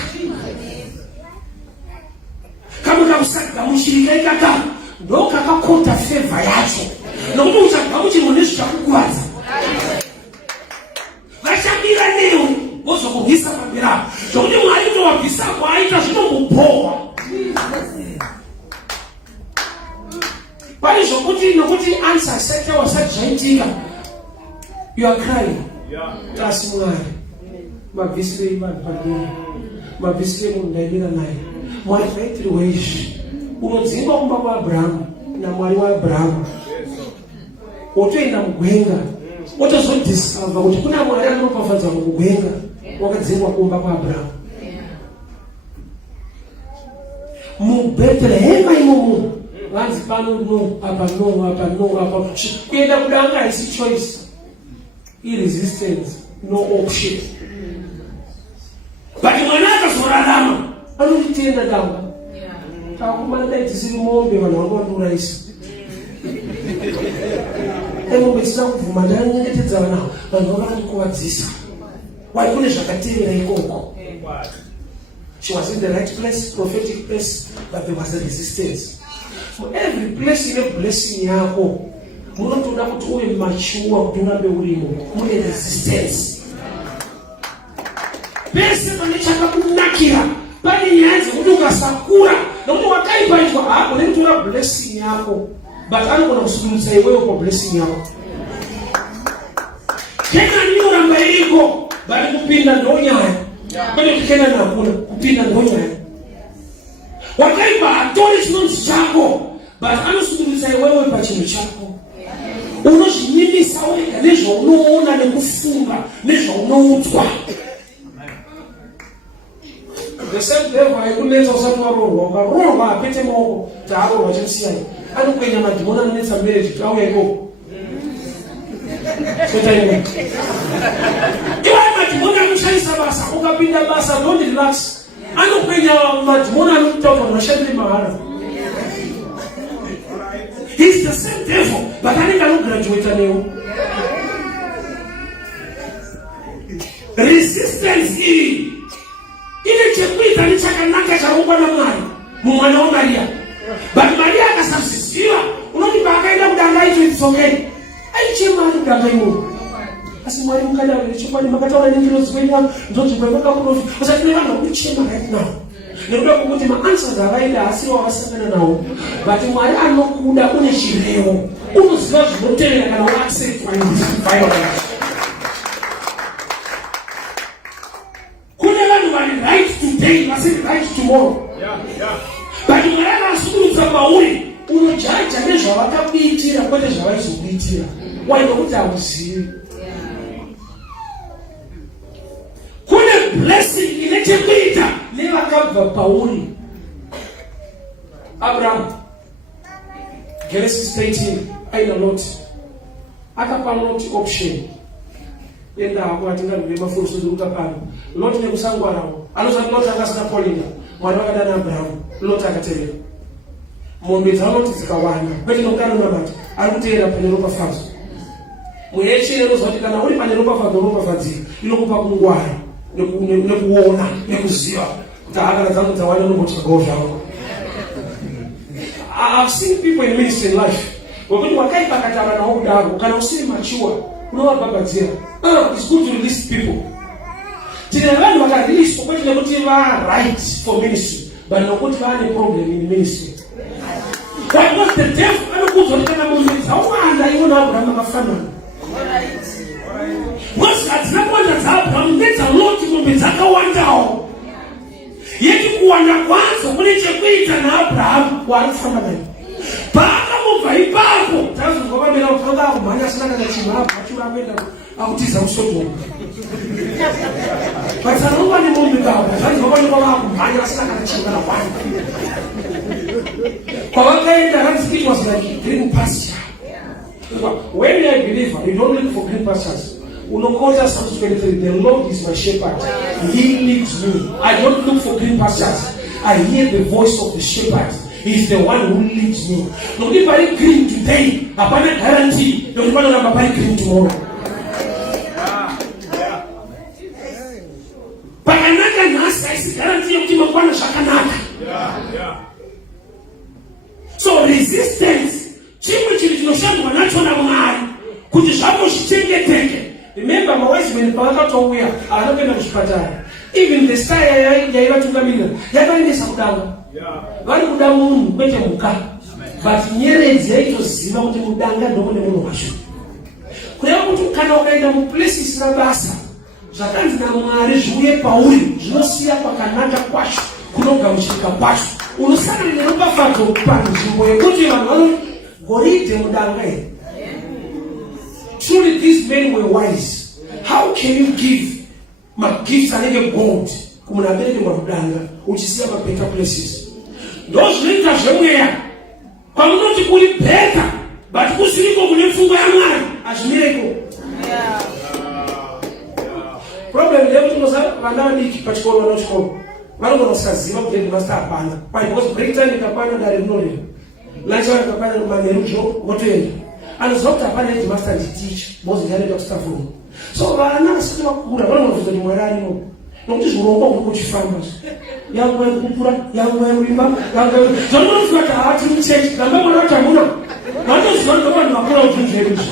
kama kamsaka mushirika ikaka ndo kakakota favor yacho nokuti uchabva muchimunisha kukwaza vachamira newe vozokuhisa pambira zvokuti mwari towabvisa kwaita zvinomupowa pane zvokuti nokuti answer set wasadzvaitika you are crying kasi mwari mabvisire vanhu padini mabvisire munhu ndaimira naye mwari zvaitirwa izvi unodzingwa kumba kwaabhurahamu namwari waabhurahamu wotoenda mugwenga wotozodiscover kuti kuna mwari anopafadza mugwenga wakadzingwa kumba kwaabhurahamu mubheterehema imomo vanzi pano no apa kuenda kudanga haisi choice irresistance no option but mwana akazorarama anotitenda damba takumana dai tisiri mombe vanhu vanonduraisa mombe tisina kubvuma ndanyengetedza vanavo vanhu vakandikuvadzisa wai kune zvakateera ikoko. She was in the right place, prophetic place, but there was a resistance. So every place in a blessing yako munotoda kuti uve mature kuti urambe urimo mune resistance. Pese pane chakakunakira pane nyaya dzekuti ukasakura nokuti wakaipaitwa une kutora blessing yako but anogona kusudurutsa iwewe kwa blessing yako. Kenani yoramba iriko but kupinda ndo nyaya kwene kuti Kenani hakuna kupinda ndo nyaya. Wakaipa atore chinonzi chako but anosudurutsa iwewe pachinhu chako. Unozvininisa wega nezvaunoona nekufunga nezvaunoudzwa. The same devil aikunetsa usati warohwa ukarohwa apete maoko taarohwa chimusiyai anokwenya madhimoni anonetsa mberi kuti auya ikoko sotaimwe iwai madhimoni anoshaisa basa ukapinda basa don't relax anokwenya madhimoni anokutaura mashandire mahara. He's the same devil but anenge anograduata newo. Resistance iyi ine chekuita nechakanaka charongwa naMwari mumwana waMaria but Maria akasazviziva unoti paakaenda kudanga aito itsokei aichemari kudanga imomo asi Mwari mukada nechokwadi makataura nengirozi kwenyu ndozvimwe makaprofita usati nevanhu vakuchema right now nekuda kwokuti maanswers avaida hasi wavasangana nawo but Mwari anokuda une chirevo unoziva zvinotevera kana uaccept final. Right today, wasn't right tomorrow. But Mwari akasudurutsa pauri unojaja nezvavakakuitira kwete zvavaizokuitira wai nokuti hauzivi. Kune blessing ine chekuita nevakabva pauri. Abraham, Genesis 13, aina Lot akapa Lot option enda hako atingarume mafuruso duruka pano Lot nekusangwarawo anozati Lot akasina polinga Mwari wakadana Abrahamu Lot akatevera mombe dzaLot dzikawanda kwete nokano nabata ari kuteera pane ropafadzo mweche nerozoti kana uri pane ropafadziro inokupa kungwara nekuona nekuziva kuti akana dzangu dzawanda nokutsvagawo zvangu. I've seen people in ministry in life wekuti wakaipa akataura nawo kudaro kana usiri mature unovabhabhadzira. It's good to release people. Tine vanhu vakareleaswa kwete nekuti right for ministry but nokuti vaane problem in ministry. That was the devil anokuudza kuti kana mombe dzawanda ivo naAbhurahamu akafanana. Mose hadzina kuwanda dzaAbhurahamu ndedzaLoti mombe dzakawandawo. Yeti kuwanda kwadzo kune chekuita naAbhurahamu waari kufamba naye. Paakamubva ipapo tazonzwa pamera kuti anga akumhanya asina kana chimhabva achirapenda akutiza kuSodoma. Patsanongwa nemombe kavo zvanzwa panenge vakumhanya asina kana chimwana kwani. Kwavakaenda ranzi it was like green pasture. When you're a believer, you don't look for green pastures. Unokota Psalm 23, the Lord is my shepherd. He leads me. I don't look for green pastures. I hear the voice of the shepherd. is the one who leads me. Nokuti pari green today, hapana guarantee nokuti panoramba pari green tomorrow. Pakanaka nhasi haisi guarantee yokuti mangwana zvakanaka. So resistance chimwe chiri chinoshandwa nacho naMwari kuti zvapo zvichengeteke. Remember mawise men pavakatouya havanoenda kuchipatara. Even the star yaivatungamirira yaivaendesa kudanga. Vari kuda munhu kwete mhuka. But nyeredzi yaitoziva kuti mudanga ndomune munhu wacho. Kureva kuti kana ukaenda muplace isina basa, zvakanzi naMwari zviuye pauri zvinosiya pakanaka kwacho kunogamuchirika kwacho. Unosangana neropafadzo panzvimbo yekuti vanhu vanogoridhe mudanga here. Truly these men were wise. How can you give my gifts anenge gold kumuna abereke mudanga uchisiya better places? Those zvinoita zvemweya kwamunoti kuri better but kusiriko kune pfungwa yaMwari hazvimireko. Problem ndeyekuti vana vadiki pachikoro vanochikoro vanogona kusaziva kuti headmaster hapana. Why? Because break time ikapana dare rinorira, lunch hour ikapana manerujo votoenda. Anoziva kuti hapana headmaster nditicha because ndanoenda kustaff room. So vana vasati vakura vanobvunza kuti Mwari arimo nokuti zvirongwa kuri kuchifamba yangu kupura yangu rimba yangu zvanoziva kuti hati muchechi gamba mwana kuti hamuna vanoziva kuti vanhu vakura kuzvinzverizvo.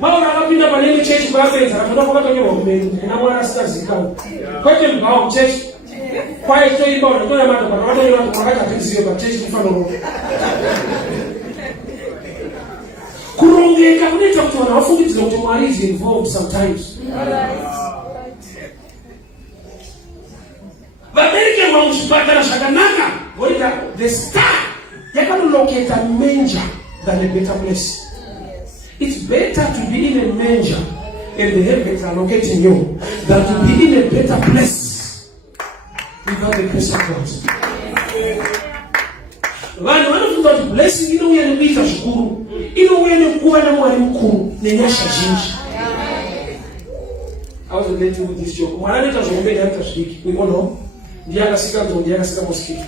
Paul akapinda paneni chechi kwapedza akatoda kwakatonyorwa kumeni naMwari asikazikanwa kwete mgawa muchechi kwaitoimba unatora madhokana vakatonyora kuti mwakatatizive pachechi kufanoro. Kurongeka kunoita kuti vanhu vafungidzire kuti Mwari is involved sometimes. Vaberekerwa muzvipatara zvakanaka voita the star yakanoloketa manger than a better place. It's better to be in a manger and the heavens are locating you than to be in a better place without the grace of God. Vanhu vanofunga kuti blessing inouya nekuita zvikuru, inouya nekuva naMwari mukuru nenyasha zhinji. I was relating with this joke. Mwari anoita zvombe anoita zvidiki. We all know. Ndiye akasika nzou, ndiye akasika mosquito.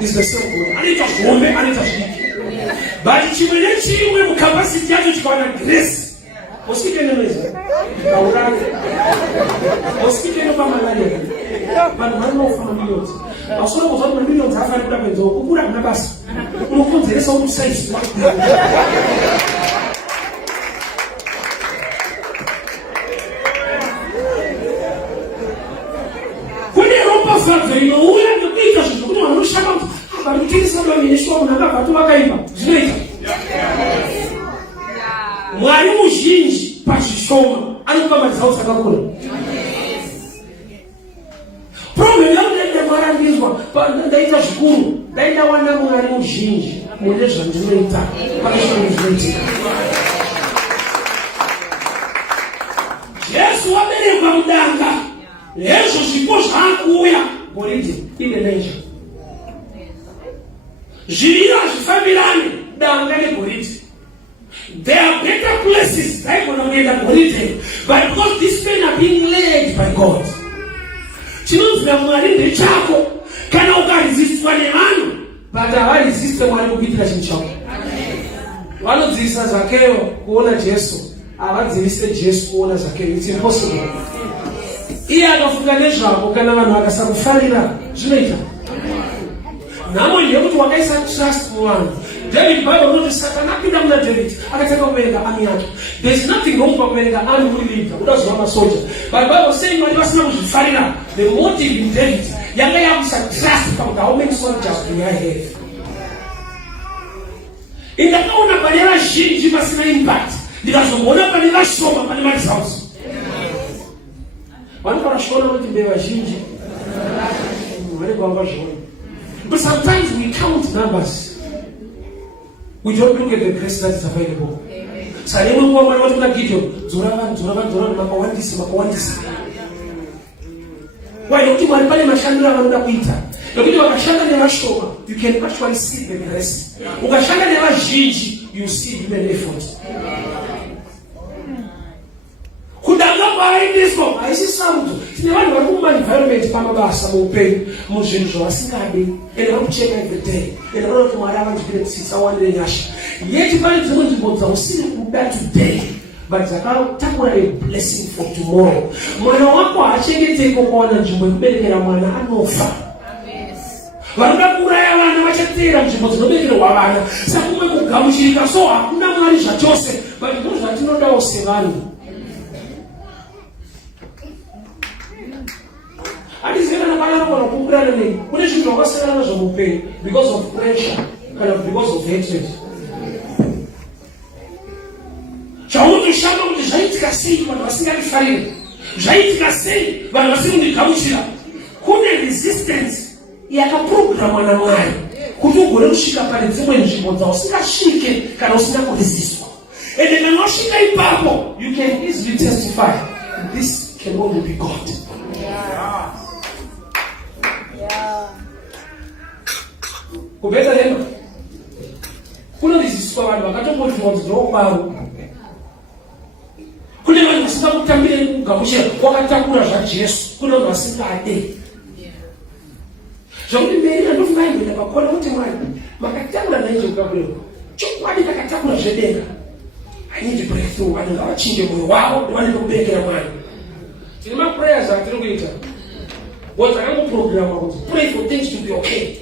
It's the same God. Anoita zvombe anoita zvidiki. But chimwe nechimwe mukapasiti yacho chikawana grace. Mosquito inonoisa. Kaurake. Mosquito inopa malaria. Vanhu vanofa mamillions. Asora kuzva kuti mamillions afari kuda kwenzou kukura kuna basa. Unokonzeresa kuti size. Kune ropafadzo inouya nekuita zvinhu kuti vanhu vanoshaka kuti vari kutengesa mamishuwa munhu akabva vakaimba zvinoita. Mwari muzhinji pachishoma anokupa maresults akakura. Problem yakuti mwarambizwa ndaita zvikuru ndaenda wana Mwari muzhinji mune zvandinoita pazvinoita. Jesu waberekwa mudanga hezvo zvipo zvaakuuya goridhe ine manger. Zviviri hazvifambirani danga negoridhe. There are better places daigona kuenda goridhe, but because these men are being led by God. Chinonzira Mwari ndechako kana ukaresistwa nevanhu but havaresiste Mwari kukuitira chinhu chako. Vanodzivisa Zakeo kuona Jesu, havadzivise Jesu kuona Zakeo. It's impossible. Iye akafunga nezvavo kana vanhu vakasamufarira zvinoita. Nhamo ndeyekuti wakaisa trust muvanhu. David Bible unoti Satana apinda muna David akataka kuverenga army yake. There's nothing wrong pakuverenga army uri leader, udaziva masoja. But Bible saying Mwari vasina kuzvifarira. The motive in David yanga yakuisa trust pakuti how many soldiers do I have. Indakaona pane vazhinji pasina impact, ndikazomboona pane vashoma pane results. Vanofana kushona kuti mbeva vazhinji vari kwanga zvona. But sometimes we count numbers. We don't look at the grace that is available. Sare mwe Mwari wati kuna Gideon, dzora vanhu makawandisa. Why nokuti Mwari pane mashandiro avanoda kuita. Nokuti vakashanda nevashoma, you can actually see the grace. Ukashanda nevazhinji, you see human effort. Kudanga haisisarudzo. Tine vanhu vari mumaenvironment pamabasa muupenyu muzvinhu zvavasingadi ende vari kucheka everyday ende vanoda kuti Mwari avanzwire awandire nyasha. Yeti pane dzimwe nzvimbo dzausiri kuda today but dzakatakura a blessing for tomorrow. Mwana wako haachengeteki ukawana nzvimbo yekuberekera mwana anofa. Vanoda kuuraya vana vachateera nzvimbo dzinoberekerwa vana. Saka kumwe kugamuchirika so hakuna Mwari zvachose but ndizvo zvatinodawo sevanhu. Handizikana pakanogona kukurana nei. Kune zvinhu zvakasiyana nazvo muupenyu because of pressure kana because of hatred. Zvaunotoshanga kuti zvaitika sei vanhu vasingandifariri, zvaitika sei vanhu vasingandigamuchira. Kune resistance yakaprogramwa naMwari kuti ugone kusvika pane dzimwe nzvimbo dzausingasvike kana usina kuresistwa. Ende kana wasvika ipapo you can easily testify this can only be God. Kubeta lema kunoriziswa vanhu vakatombotwa kuti ndokwawo. Kune vanhu vasingakutambire kugamuchira wakatakura zvaJesu. Kune vanhu vasingade zvakuti mberi andofunga imboenda pakona kuti Mwari makatakura naizvo kukakureko chokwadi takatakura zvedenga. I need to break through. Vanhu ngavachinje moyo wavo ndivanenge kuberekera Mwari. Tine maprayers atiri kuita but akangoprogramwa kuti pray for things to be okay.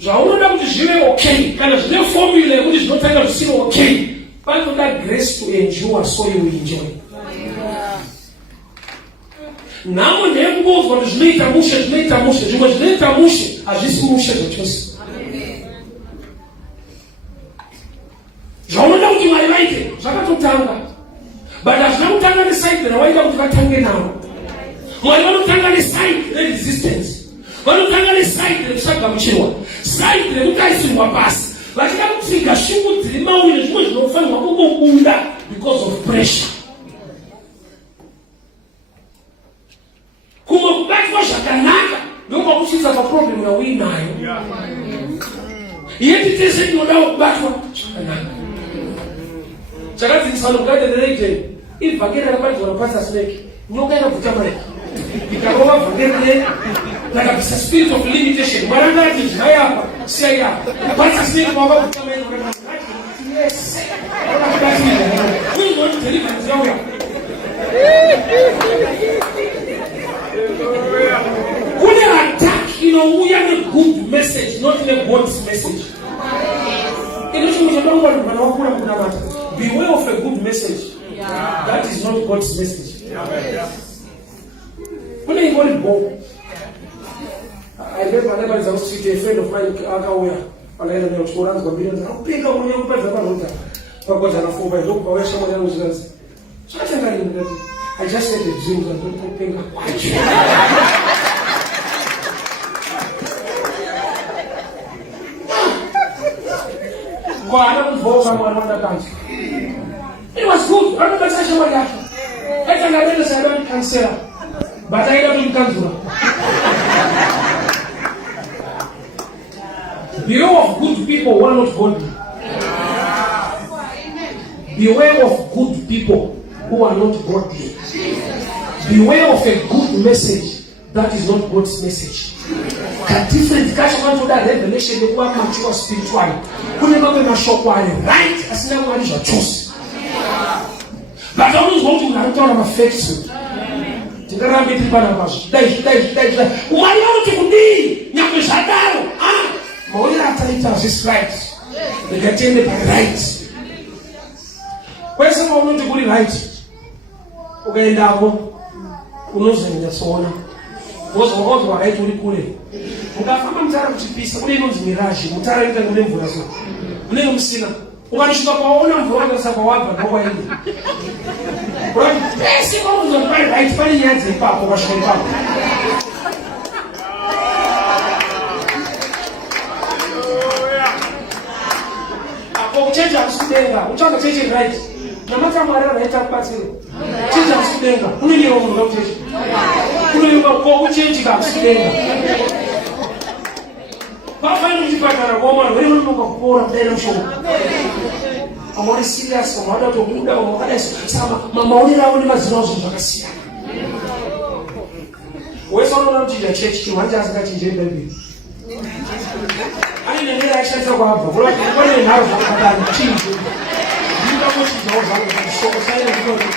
Zvaunoda kuti zvive okay kana zvine formula yekuti zvinotanga zvisiri okay panoda grace to endure so you will enjoy. Namo ndeyekungozwa kuti zvinoita mushe zvimwe zvinoita mushe hazvisi mushe zvachose. Zvaunoda kuti Mwari vaite zvakatotanga but hazvina kutanga nesaidi rawaida kuti vatange navo. Mwari vanotanga nesaidi reresistance, vanotanga nesaidi rekusagamuchirwa, saidi rekutaisirwa pasi vachida kupfiga shungu dziri mauye zvimwe zvinofanirwa kungobuda because of pressure. Kumwe kubatwa zvakanaka ndokwakuchidza paproblem yauinayo. Yeti tese tinodawo kubatwa zvakanaka. Chakadzidziswa noGarden Region ivhakeri rakabatidzwa naPastor Snake nyoka inobvuta mari ikarova vhakeri rakabvisa spirit of limitation. Mwari angati zvayapa siyai apa Pastor Snake wakabvuta mari yes uizvoti deliverance yauya. Kune attack inouya negood message not in a God's message. Ino chimwe chadangwa mwana wakura mukunamata. Beware of a good message. That is not God's message. Kune ingori bo. I remember never is a street a friend of mine akauya. Wanaenda na uchorani kwa bilioni. Upika mwenye kupeza panota. Pakoja na foba ndio kwa wesha mwenye uzazi. Chacha ngani ndati. I just said the dreams and don't think it was good. I don't say somebody else. I can never say I don't cancel. But I don't cancel. Beware of good people who are not godly. Beware of good people who are not godly. Beware of a good message that is not God's message. A different kind of revelation they were mature spiritually. Kune mamwe mashoko ari right asina Mwari zvachose. But always want to narutaura mafacts. Tingarambe tiri pana pazvo. Dai. Mwari vanoti kudii nyangwe zvadaro. Maonero ataita hazvisi right. Ndikatiende right. Kwese maunoti kuri right. Ukaendapo unozonyatsoona. Wozwa right uri kure. Ukafamba mutara kuchipisa kune inonzi miraji, mutara inoita kune mvura so. Unenge musina. Ukanishuka kwaona mvura wakasaka wabva ndokwaende. Right? Pese maunozwa pari right pane nyaya dzeipapo ukasvika ipapo. Apo kuchenja kusidenga, uchanga cheche right. Namata Mwari anaita kubatsira. Chenja kusidenga, unenge munhu unokuchecha. Unenge kwa kuchenjika kusidenga. Papai mchipatara kwa Mwari, wewe unataka kupora ndani mshoko. Amori serious, amada to muda, amada sama maonera wao ni mazino zvakasiyana. wesono notija church kiwanja asingachinje baby ani nendera aishatira kwabva kula kwane nharo zvakadani chinje ndinga kuchijawo zvangu zvishoko saina ndikoti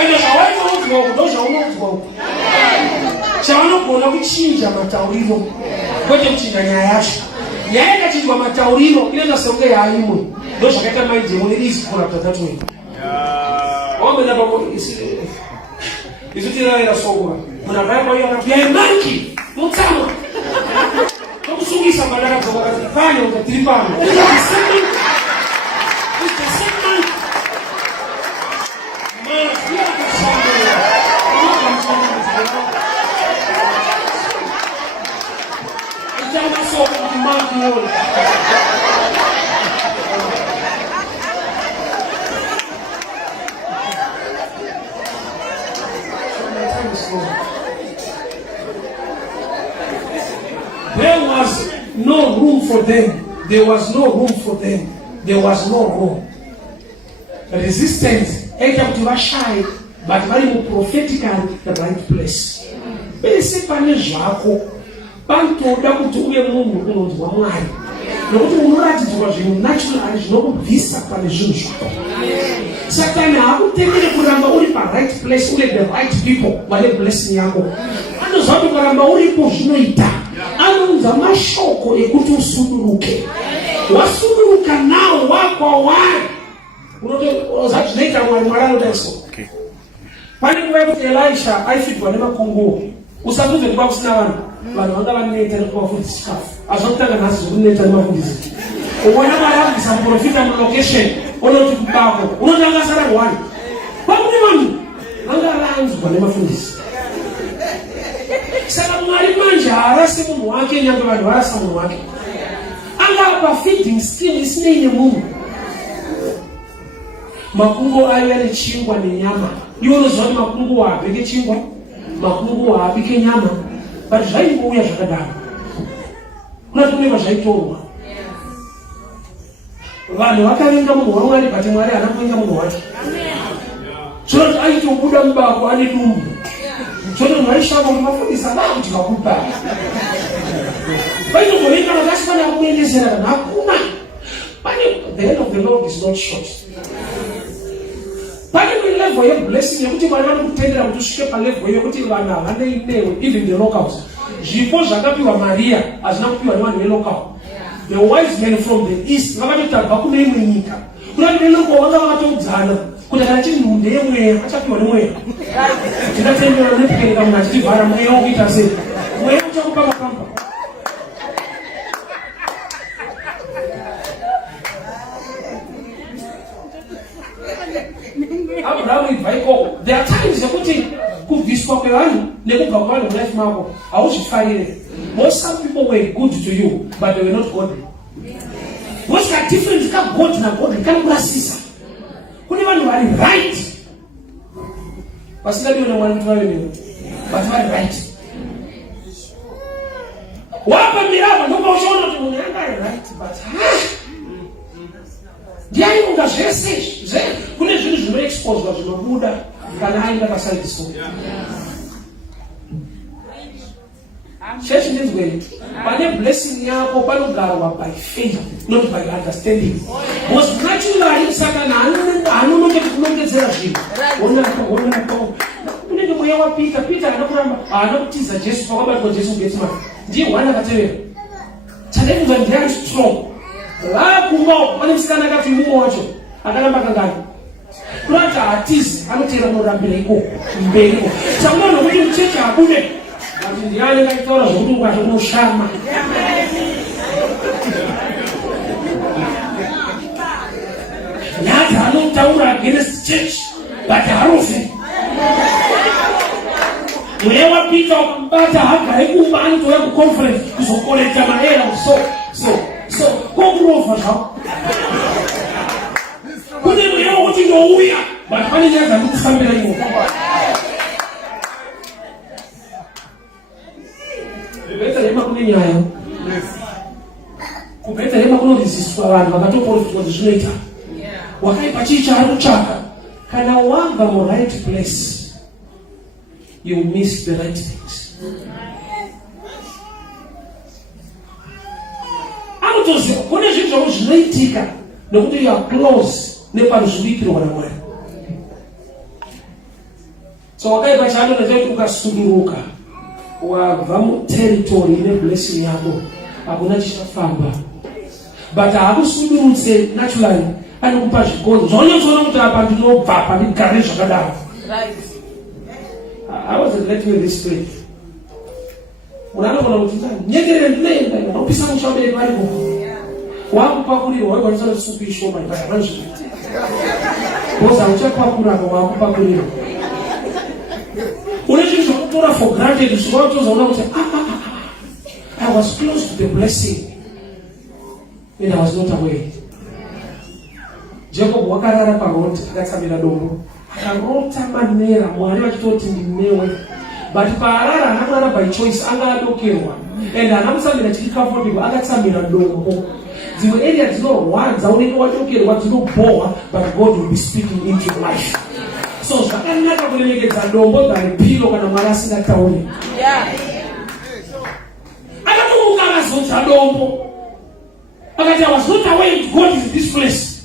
ende zvawainoudzwa uku ndo zvaunoudzwa uku chavanogona kuchinja matauriro kwete kuchinja nyaya yacho. Nyaya yakachinjwa matauriro inoenda sekunge yaimwe ndo zvakaita maidemo irizi kurapta that way. Wamena bako isu tiraira sokura muna vaya kwa hiyo akapia emanki mutsama nokusungisa mbadaka kwa wakati panya utatiripana it's the same man mafia kasambula ijama sokura kumaki wole There was no room for them. There was no room for them. There was no room. Resistance. But very prophetically the right place. Bese pane zvako. Pantoda kuti uye munhu unonzwa Mwari. Nokuti unoratidzwa zvinhu naturally zvinokubvisa pane zvinhu zvako. Satani hakutemere kuramba uri pa right place, uri the right people, vale blessing yako. Anozva kuti kuramba uripo zvinoita. Anonza mashoko ekuti usunduruke. Wasunduruka nawo wakwa wari. Unotoza zvinoita Mwari anodaso. Pane nguva yekuti Elisha aifidwa nemakunguo. Usabvunze kuti kusina vanhu. Vanhu vanga vaneta nekuvafundisa chikafu. Azvakutanga nhasi zvokuneta nemafundisi. Uona varambisa muprofita mulocation. Unoti kubako. Unotanga sara wani. Pakune vanhu vanga varanzwa nemafundisi. Saka Mwari manje harasi munhu wake nyange vanhu varasa munhu wake. Angapa feeding scheme isinei nemunhu. Makungo ayo ane chingwa nenyama. Iwo unozva kuti makungo haabheke chingwa, makungo haabike nyama. But zvaingouya zvakadaro. Kuna kuneva zvaitorwa. Vanhu vakavenga munhu waMwari but Mwari haana kuvenga munhu wake. Zvino aitobuda mubako ane dumbu. Zvino mwaishava kuti mafundisa kuti vakupa. Vaitogovenga vakasi pana kuendesera kana hakuna. The end of the Lord is not short. Pane level yeblessing yekuti Mwari vanokutendera kuti usvike palevel yekuti vanhu havane even the locals. Zvipo zvakapiwa Maria hazvina kupiwa nevanhu velocal. The wise men from the east vakatotanga kune imwe nyika. Kuna neloko vanga vakatoudzana kuti kana chiri nhunde yemweya achapiwa nemweya. Tingatendera nepekeka munhu achitivhara mweya wokuita sei. Mweya uchakupa makamba. Abraham ibvaiko. There are times yekuti kubviswa kwevanhu nekubva kwevanhu mulife mako hauzvifarire. Most some people were good to you but they were not godly. What's the difference ka God na godly kana kurasisa? Kune vanhu vari right. Pasingadiwe na vanhu vawe but vari right. Wapa miraba ndoba ushaona kuti munhu yanga ari right but ndiani unga zvese kune zvinhu zvinoexposwa zvinobuda kana aenda paside so. Church means when pane blessing yako panogarwa by faith not by understanding. Most naturally Satan anonongeti kunongedzera zvinhu. Ona kunenge mweya wapita kana kuramba anokutiza Jesu pakabatwa Jesu Getsemani. Ndiye wana akatevera. Challenge ndiye strong. Kumba pane musikana akati mumo wacho akaramba kangani. Kurati hatizi anotera murambira iko mberi. Chamwana nokuti mucheche abude. Ati ndiani kaitaura zvokuti ukazvo unoshama. Nyati anotaura against church but harufe. Mweya wapita ukambata hagari kumba anotouya kuconference kuzokoleta maera so kokurova zvavo. Kune mweya wokuti ndouya but pane nyaya dzakufambira iwo. Kubheterema kune nyaya. Kubheterema kunoriziswa vanhu vakatoprofitwa kuti zvinoita. Wakaipa chii chaari kutsvaka. Kana wanga mu right place you miss the right things. Anotoziva kune zvinhu zvinoitika nekuti you are close nepanozviitwa naMwari. So wakaipa chando ndachoti ukasuduruka wabva muteritori ine blessing yako hakuna chichafamba. But hakusudurutse naturally anokupa zvikonzo zvaunyatsoona kuti apa ndinobva apa ndigare zvakadaro. I wasn't letting you this way. Unaona kuti nyegerere ndinoenda ndopisa mushauri wako. Wakupakurira wakwanisa supu ishoma ndakazvi. Boza uchapakura wakupakurira. Unajua kutora for granted zvinotozaona kuti I was close to the blessing and I was not aware. Jacob wakarara paroti akatsamira dombo. Akarota manera Mwari achitoti ndinewe. But paarara haana by choice anga adokerwa. And anamusamira chiri comfortable akatsamira dombo. Dzimwe area dzinorwadza unenge wadokerwa dzinobohwa but God will be speaking into your life. So zvakanaka kuremekedza dombo dharipiro kana Mwari asingatauri. Akatomuka akazodza dombo. Akati I was not aware that God is in this place.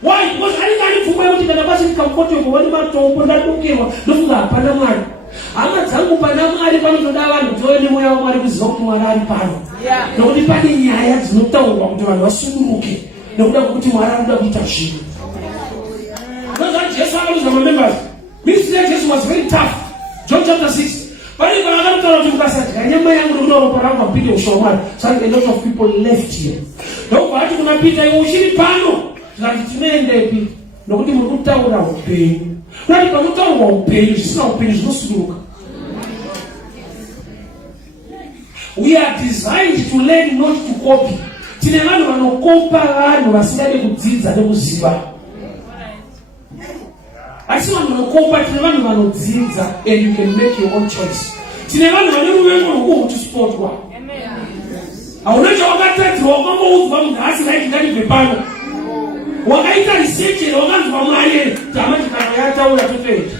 Why? Because I didn't know kuti kana basi comfortable wani matombo ndadokerwa ndofunga hapana Mwari. Hama dzangu pana Mwari panotoda vanhu toone mweya waMwari kuziva kuti Mwari ari pano. Nokuti pane nyaya dzinotaurwa kuti vanhu vasunguruke nekuda kwokuti Mwari anoda kuita zvinhu. Ndoza Jesu akaudza members. Ministry of Jesus was very tough. John chapter 6. Pani kana akataura kuti mukasadya nyama yangu nokuti ropa rangu apinde ushoma Mwari. So a lot of people left here. Ndokubva ati kuna Peter iwe uchiri pano. Zvati tinoendepi nokuti muri kutaura upenyu. Kuti pamutaurwa upenyu zvisina upenyu zvinosunguruka. We are designed to learn, not to copy. Tine vanhu vanokopa vanhu vasingade kudzidza nekuziva. Asi vanhu vanokopa tine vanhu vanodzidza and you can make your own choice. Tine vanhu vane ruvengo rwokuspotwa. Hauna chawakatadzirwa wakamboudzwa munhu asingaiti ngandibve pano. Wakaita research wakanzwa Mwari tamati kana yataura totoita.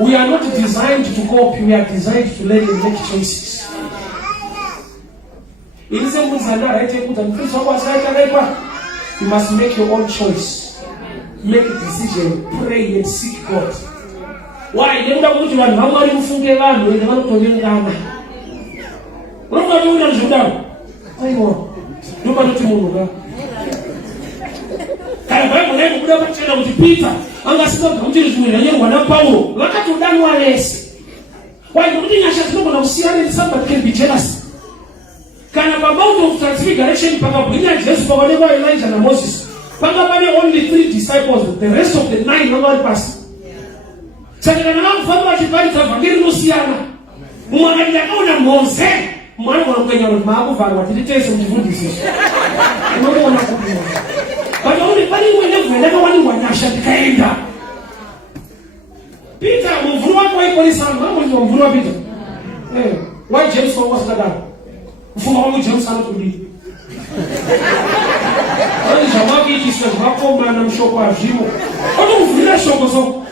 We are not designed to copy, we are designed to learn and make choices. It is a good you must make your own choice. Make a decision, pray and seek God. Why? They would have put you on how you forget land, they want to live down. What are you going to do now? I know. Nobody to move. Kaya Bible leo kuda kucheza kutipita anga sio kumjizumia yeye wana Paulo wakati udani wa Yesu why kuti nyasha tuko na usiane somebody can be jealous kana about of transfiguration paka bwinya Yesu kwa wale wa Elijah na Moses paka pale only 3 disciples the rest of the 9 not pass sasa kana mfano wa kibali cha vangeli usiana mwangalia kaona Moses mwana wa Kenya mama kwa watitete mjifundishe ndio wanakuja but only bali whenever wani wanyasha kaenda Peter mvurua kwa polisi mama ndio mvurua Peter why James was that mfunga wangu James sana tudi wale jamaa kisha hapo maana mshoko wa jimo watu mvurira shoko so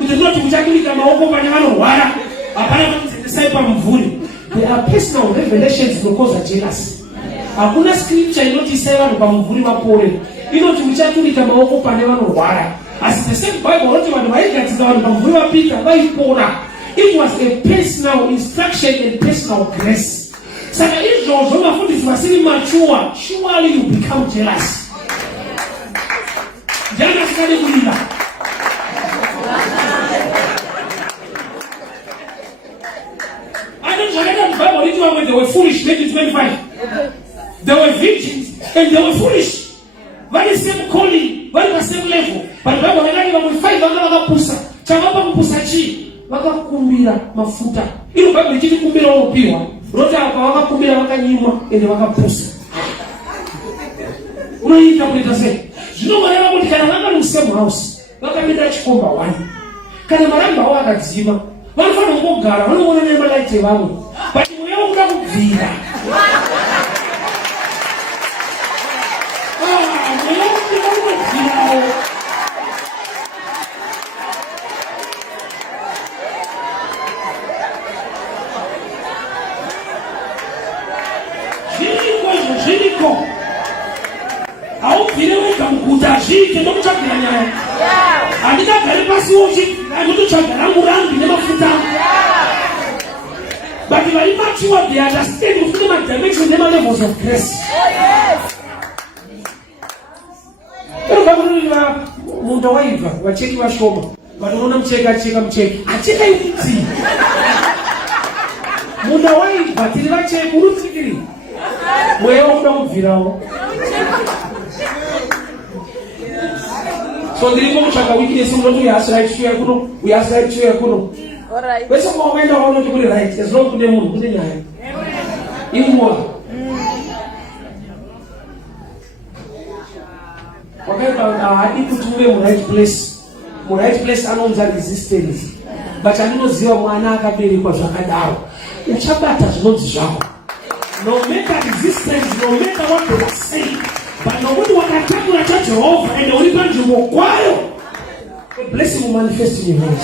ndio tukujadili kama huko banyano wala hapana sasa mvuri there are personal revelations because jealous hakuna scripture inotisema kwa mvuri wa pole ino tumuchatulika maoko pane vanorwara as the same Bible wrote vanhu vaigadzika vanhu pamvuri vapita vaipora. It was a personal instruction and personal grace. Saka izvozvo vafundisi vasiri mature surely you become jealous. Jana sikade kulira I don't know the Bible written when they were foolish. Maybe 25 they were virgins and they were foolish. Very same calling, very same level. But Bible wanadai wamefai wakapusa. Changapa kupusa chi, wakakumbira mafuta. Ilo Bible ikiti kumbira upiwa. Rota wakakumbira wakanyimwa ende wakapusa. Unaita kuleta se. Zvino mwana kuti kana vanga musemo house, vakamira chikomba wani. Kana maramba wakadzima, vanofana kugara, vanoona nema light vamwe. But mweya unoda kubvira. Ngakuvile wega muguta zvike ndokutsvagira nyaya. Handingagari pasi wochi ndototsvaga rangu rambi nemafuta. But if I mature, they understand within my dimension, my levels of grace. Mundu waiva wacheki washoma wanaona mcheka acheka yuti mundu waiva tiri vacheki urutsikiri mweya wakuda kubvirawo. So ndiri kutsvaga weakness unoti uyasira chiyo kuno wese kwaenda waunoti kuri right as long kune munhu kune nyaya imwa wakaita haadi kuti uve muright place anonza resistance but andinoziva mwana akaberekwa zvakadaro uchabata zvinonzi zvako no matter resistance, no matter what they are saying, but nokuti wakatakura chaJehovha ende uri panzvimbo kwayo the blessing will manifest in your hands.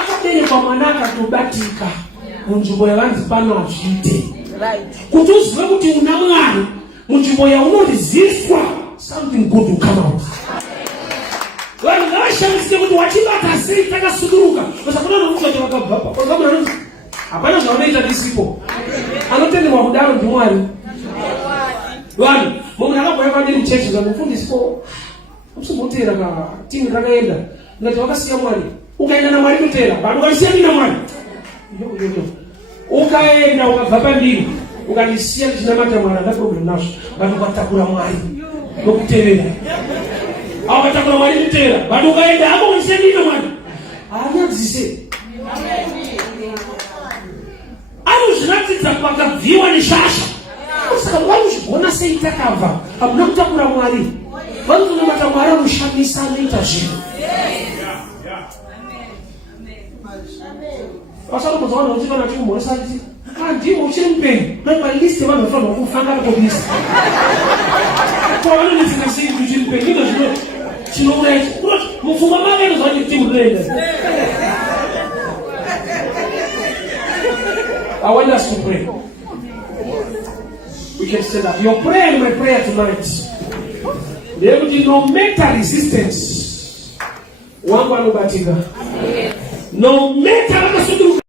Akaberekwa mwana akatobatika munzvimbo yavanzi pano hazviite kuti uzive kuti una Mwari munzvimbo yaunoriziswa something good will come out. Vanhu ngavashandisike kuti wachibata sei takasuduruka usakona nokuti wakabvapa kwakamuna hapana zvaunoita ndisipo anotenderwa kudaro ndiMwari. Vanhu munhu akabhuya kwandiri muchechi zvamufundisipo amusomutera katini rakaenda ngati wakasiya Mwari ukaenda naMwari kutera vanhu ukasiyani naMwari ukaenda ukabva pandiri ukandisiya ndichinamata Mwari anda problem nazvo vanhu ukatakura Mwari nokutevera akatakura Mwari kutera vanhu ukaenda hapo ukasiyani naMwari haanyadzise anozviratidza pakabviwa neshasha. Saka vanozvigona sei takabva hamuna kutakura Mwari vanotonamata Mwari amushamisa anoita zvinhu. Vasarokodza vanhu kuti kana chimhoresa kuti ndiwo uchiri mupenyu naipaliste vanhu vafanirwa kufanga katobisa kwavanonetseka sei kuti uchiri mupenyu ino zvino chinouraya mupfungwa make inozva kuti timurenda. I want us to pray. We can stand up. Your prayer and my prayer tonight. They will no matter resistance. One batika. No matter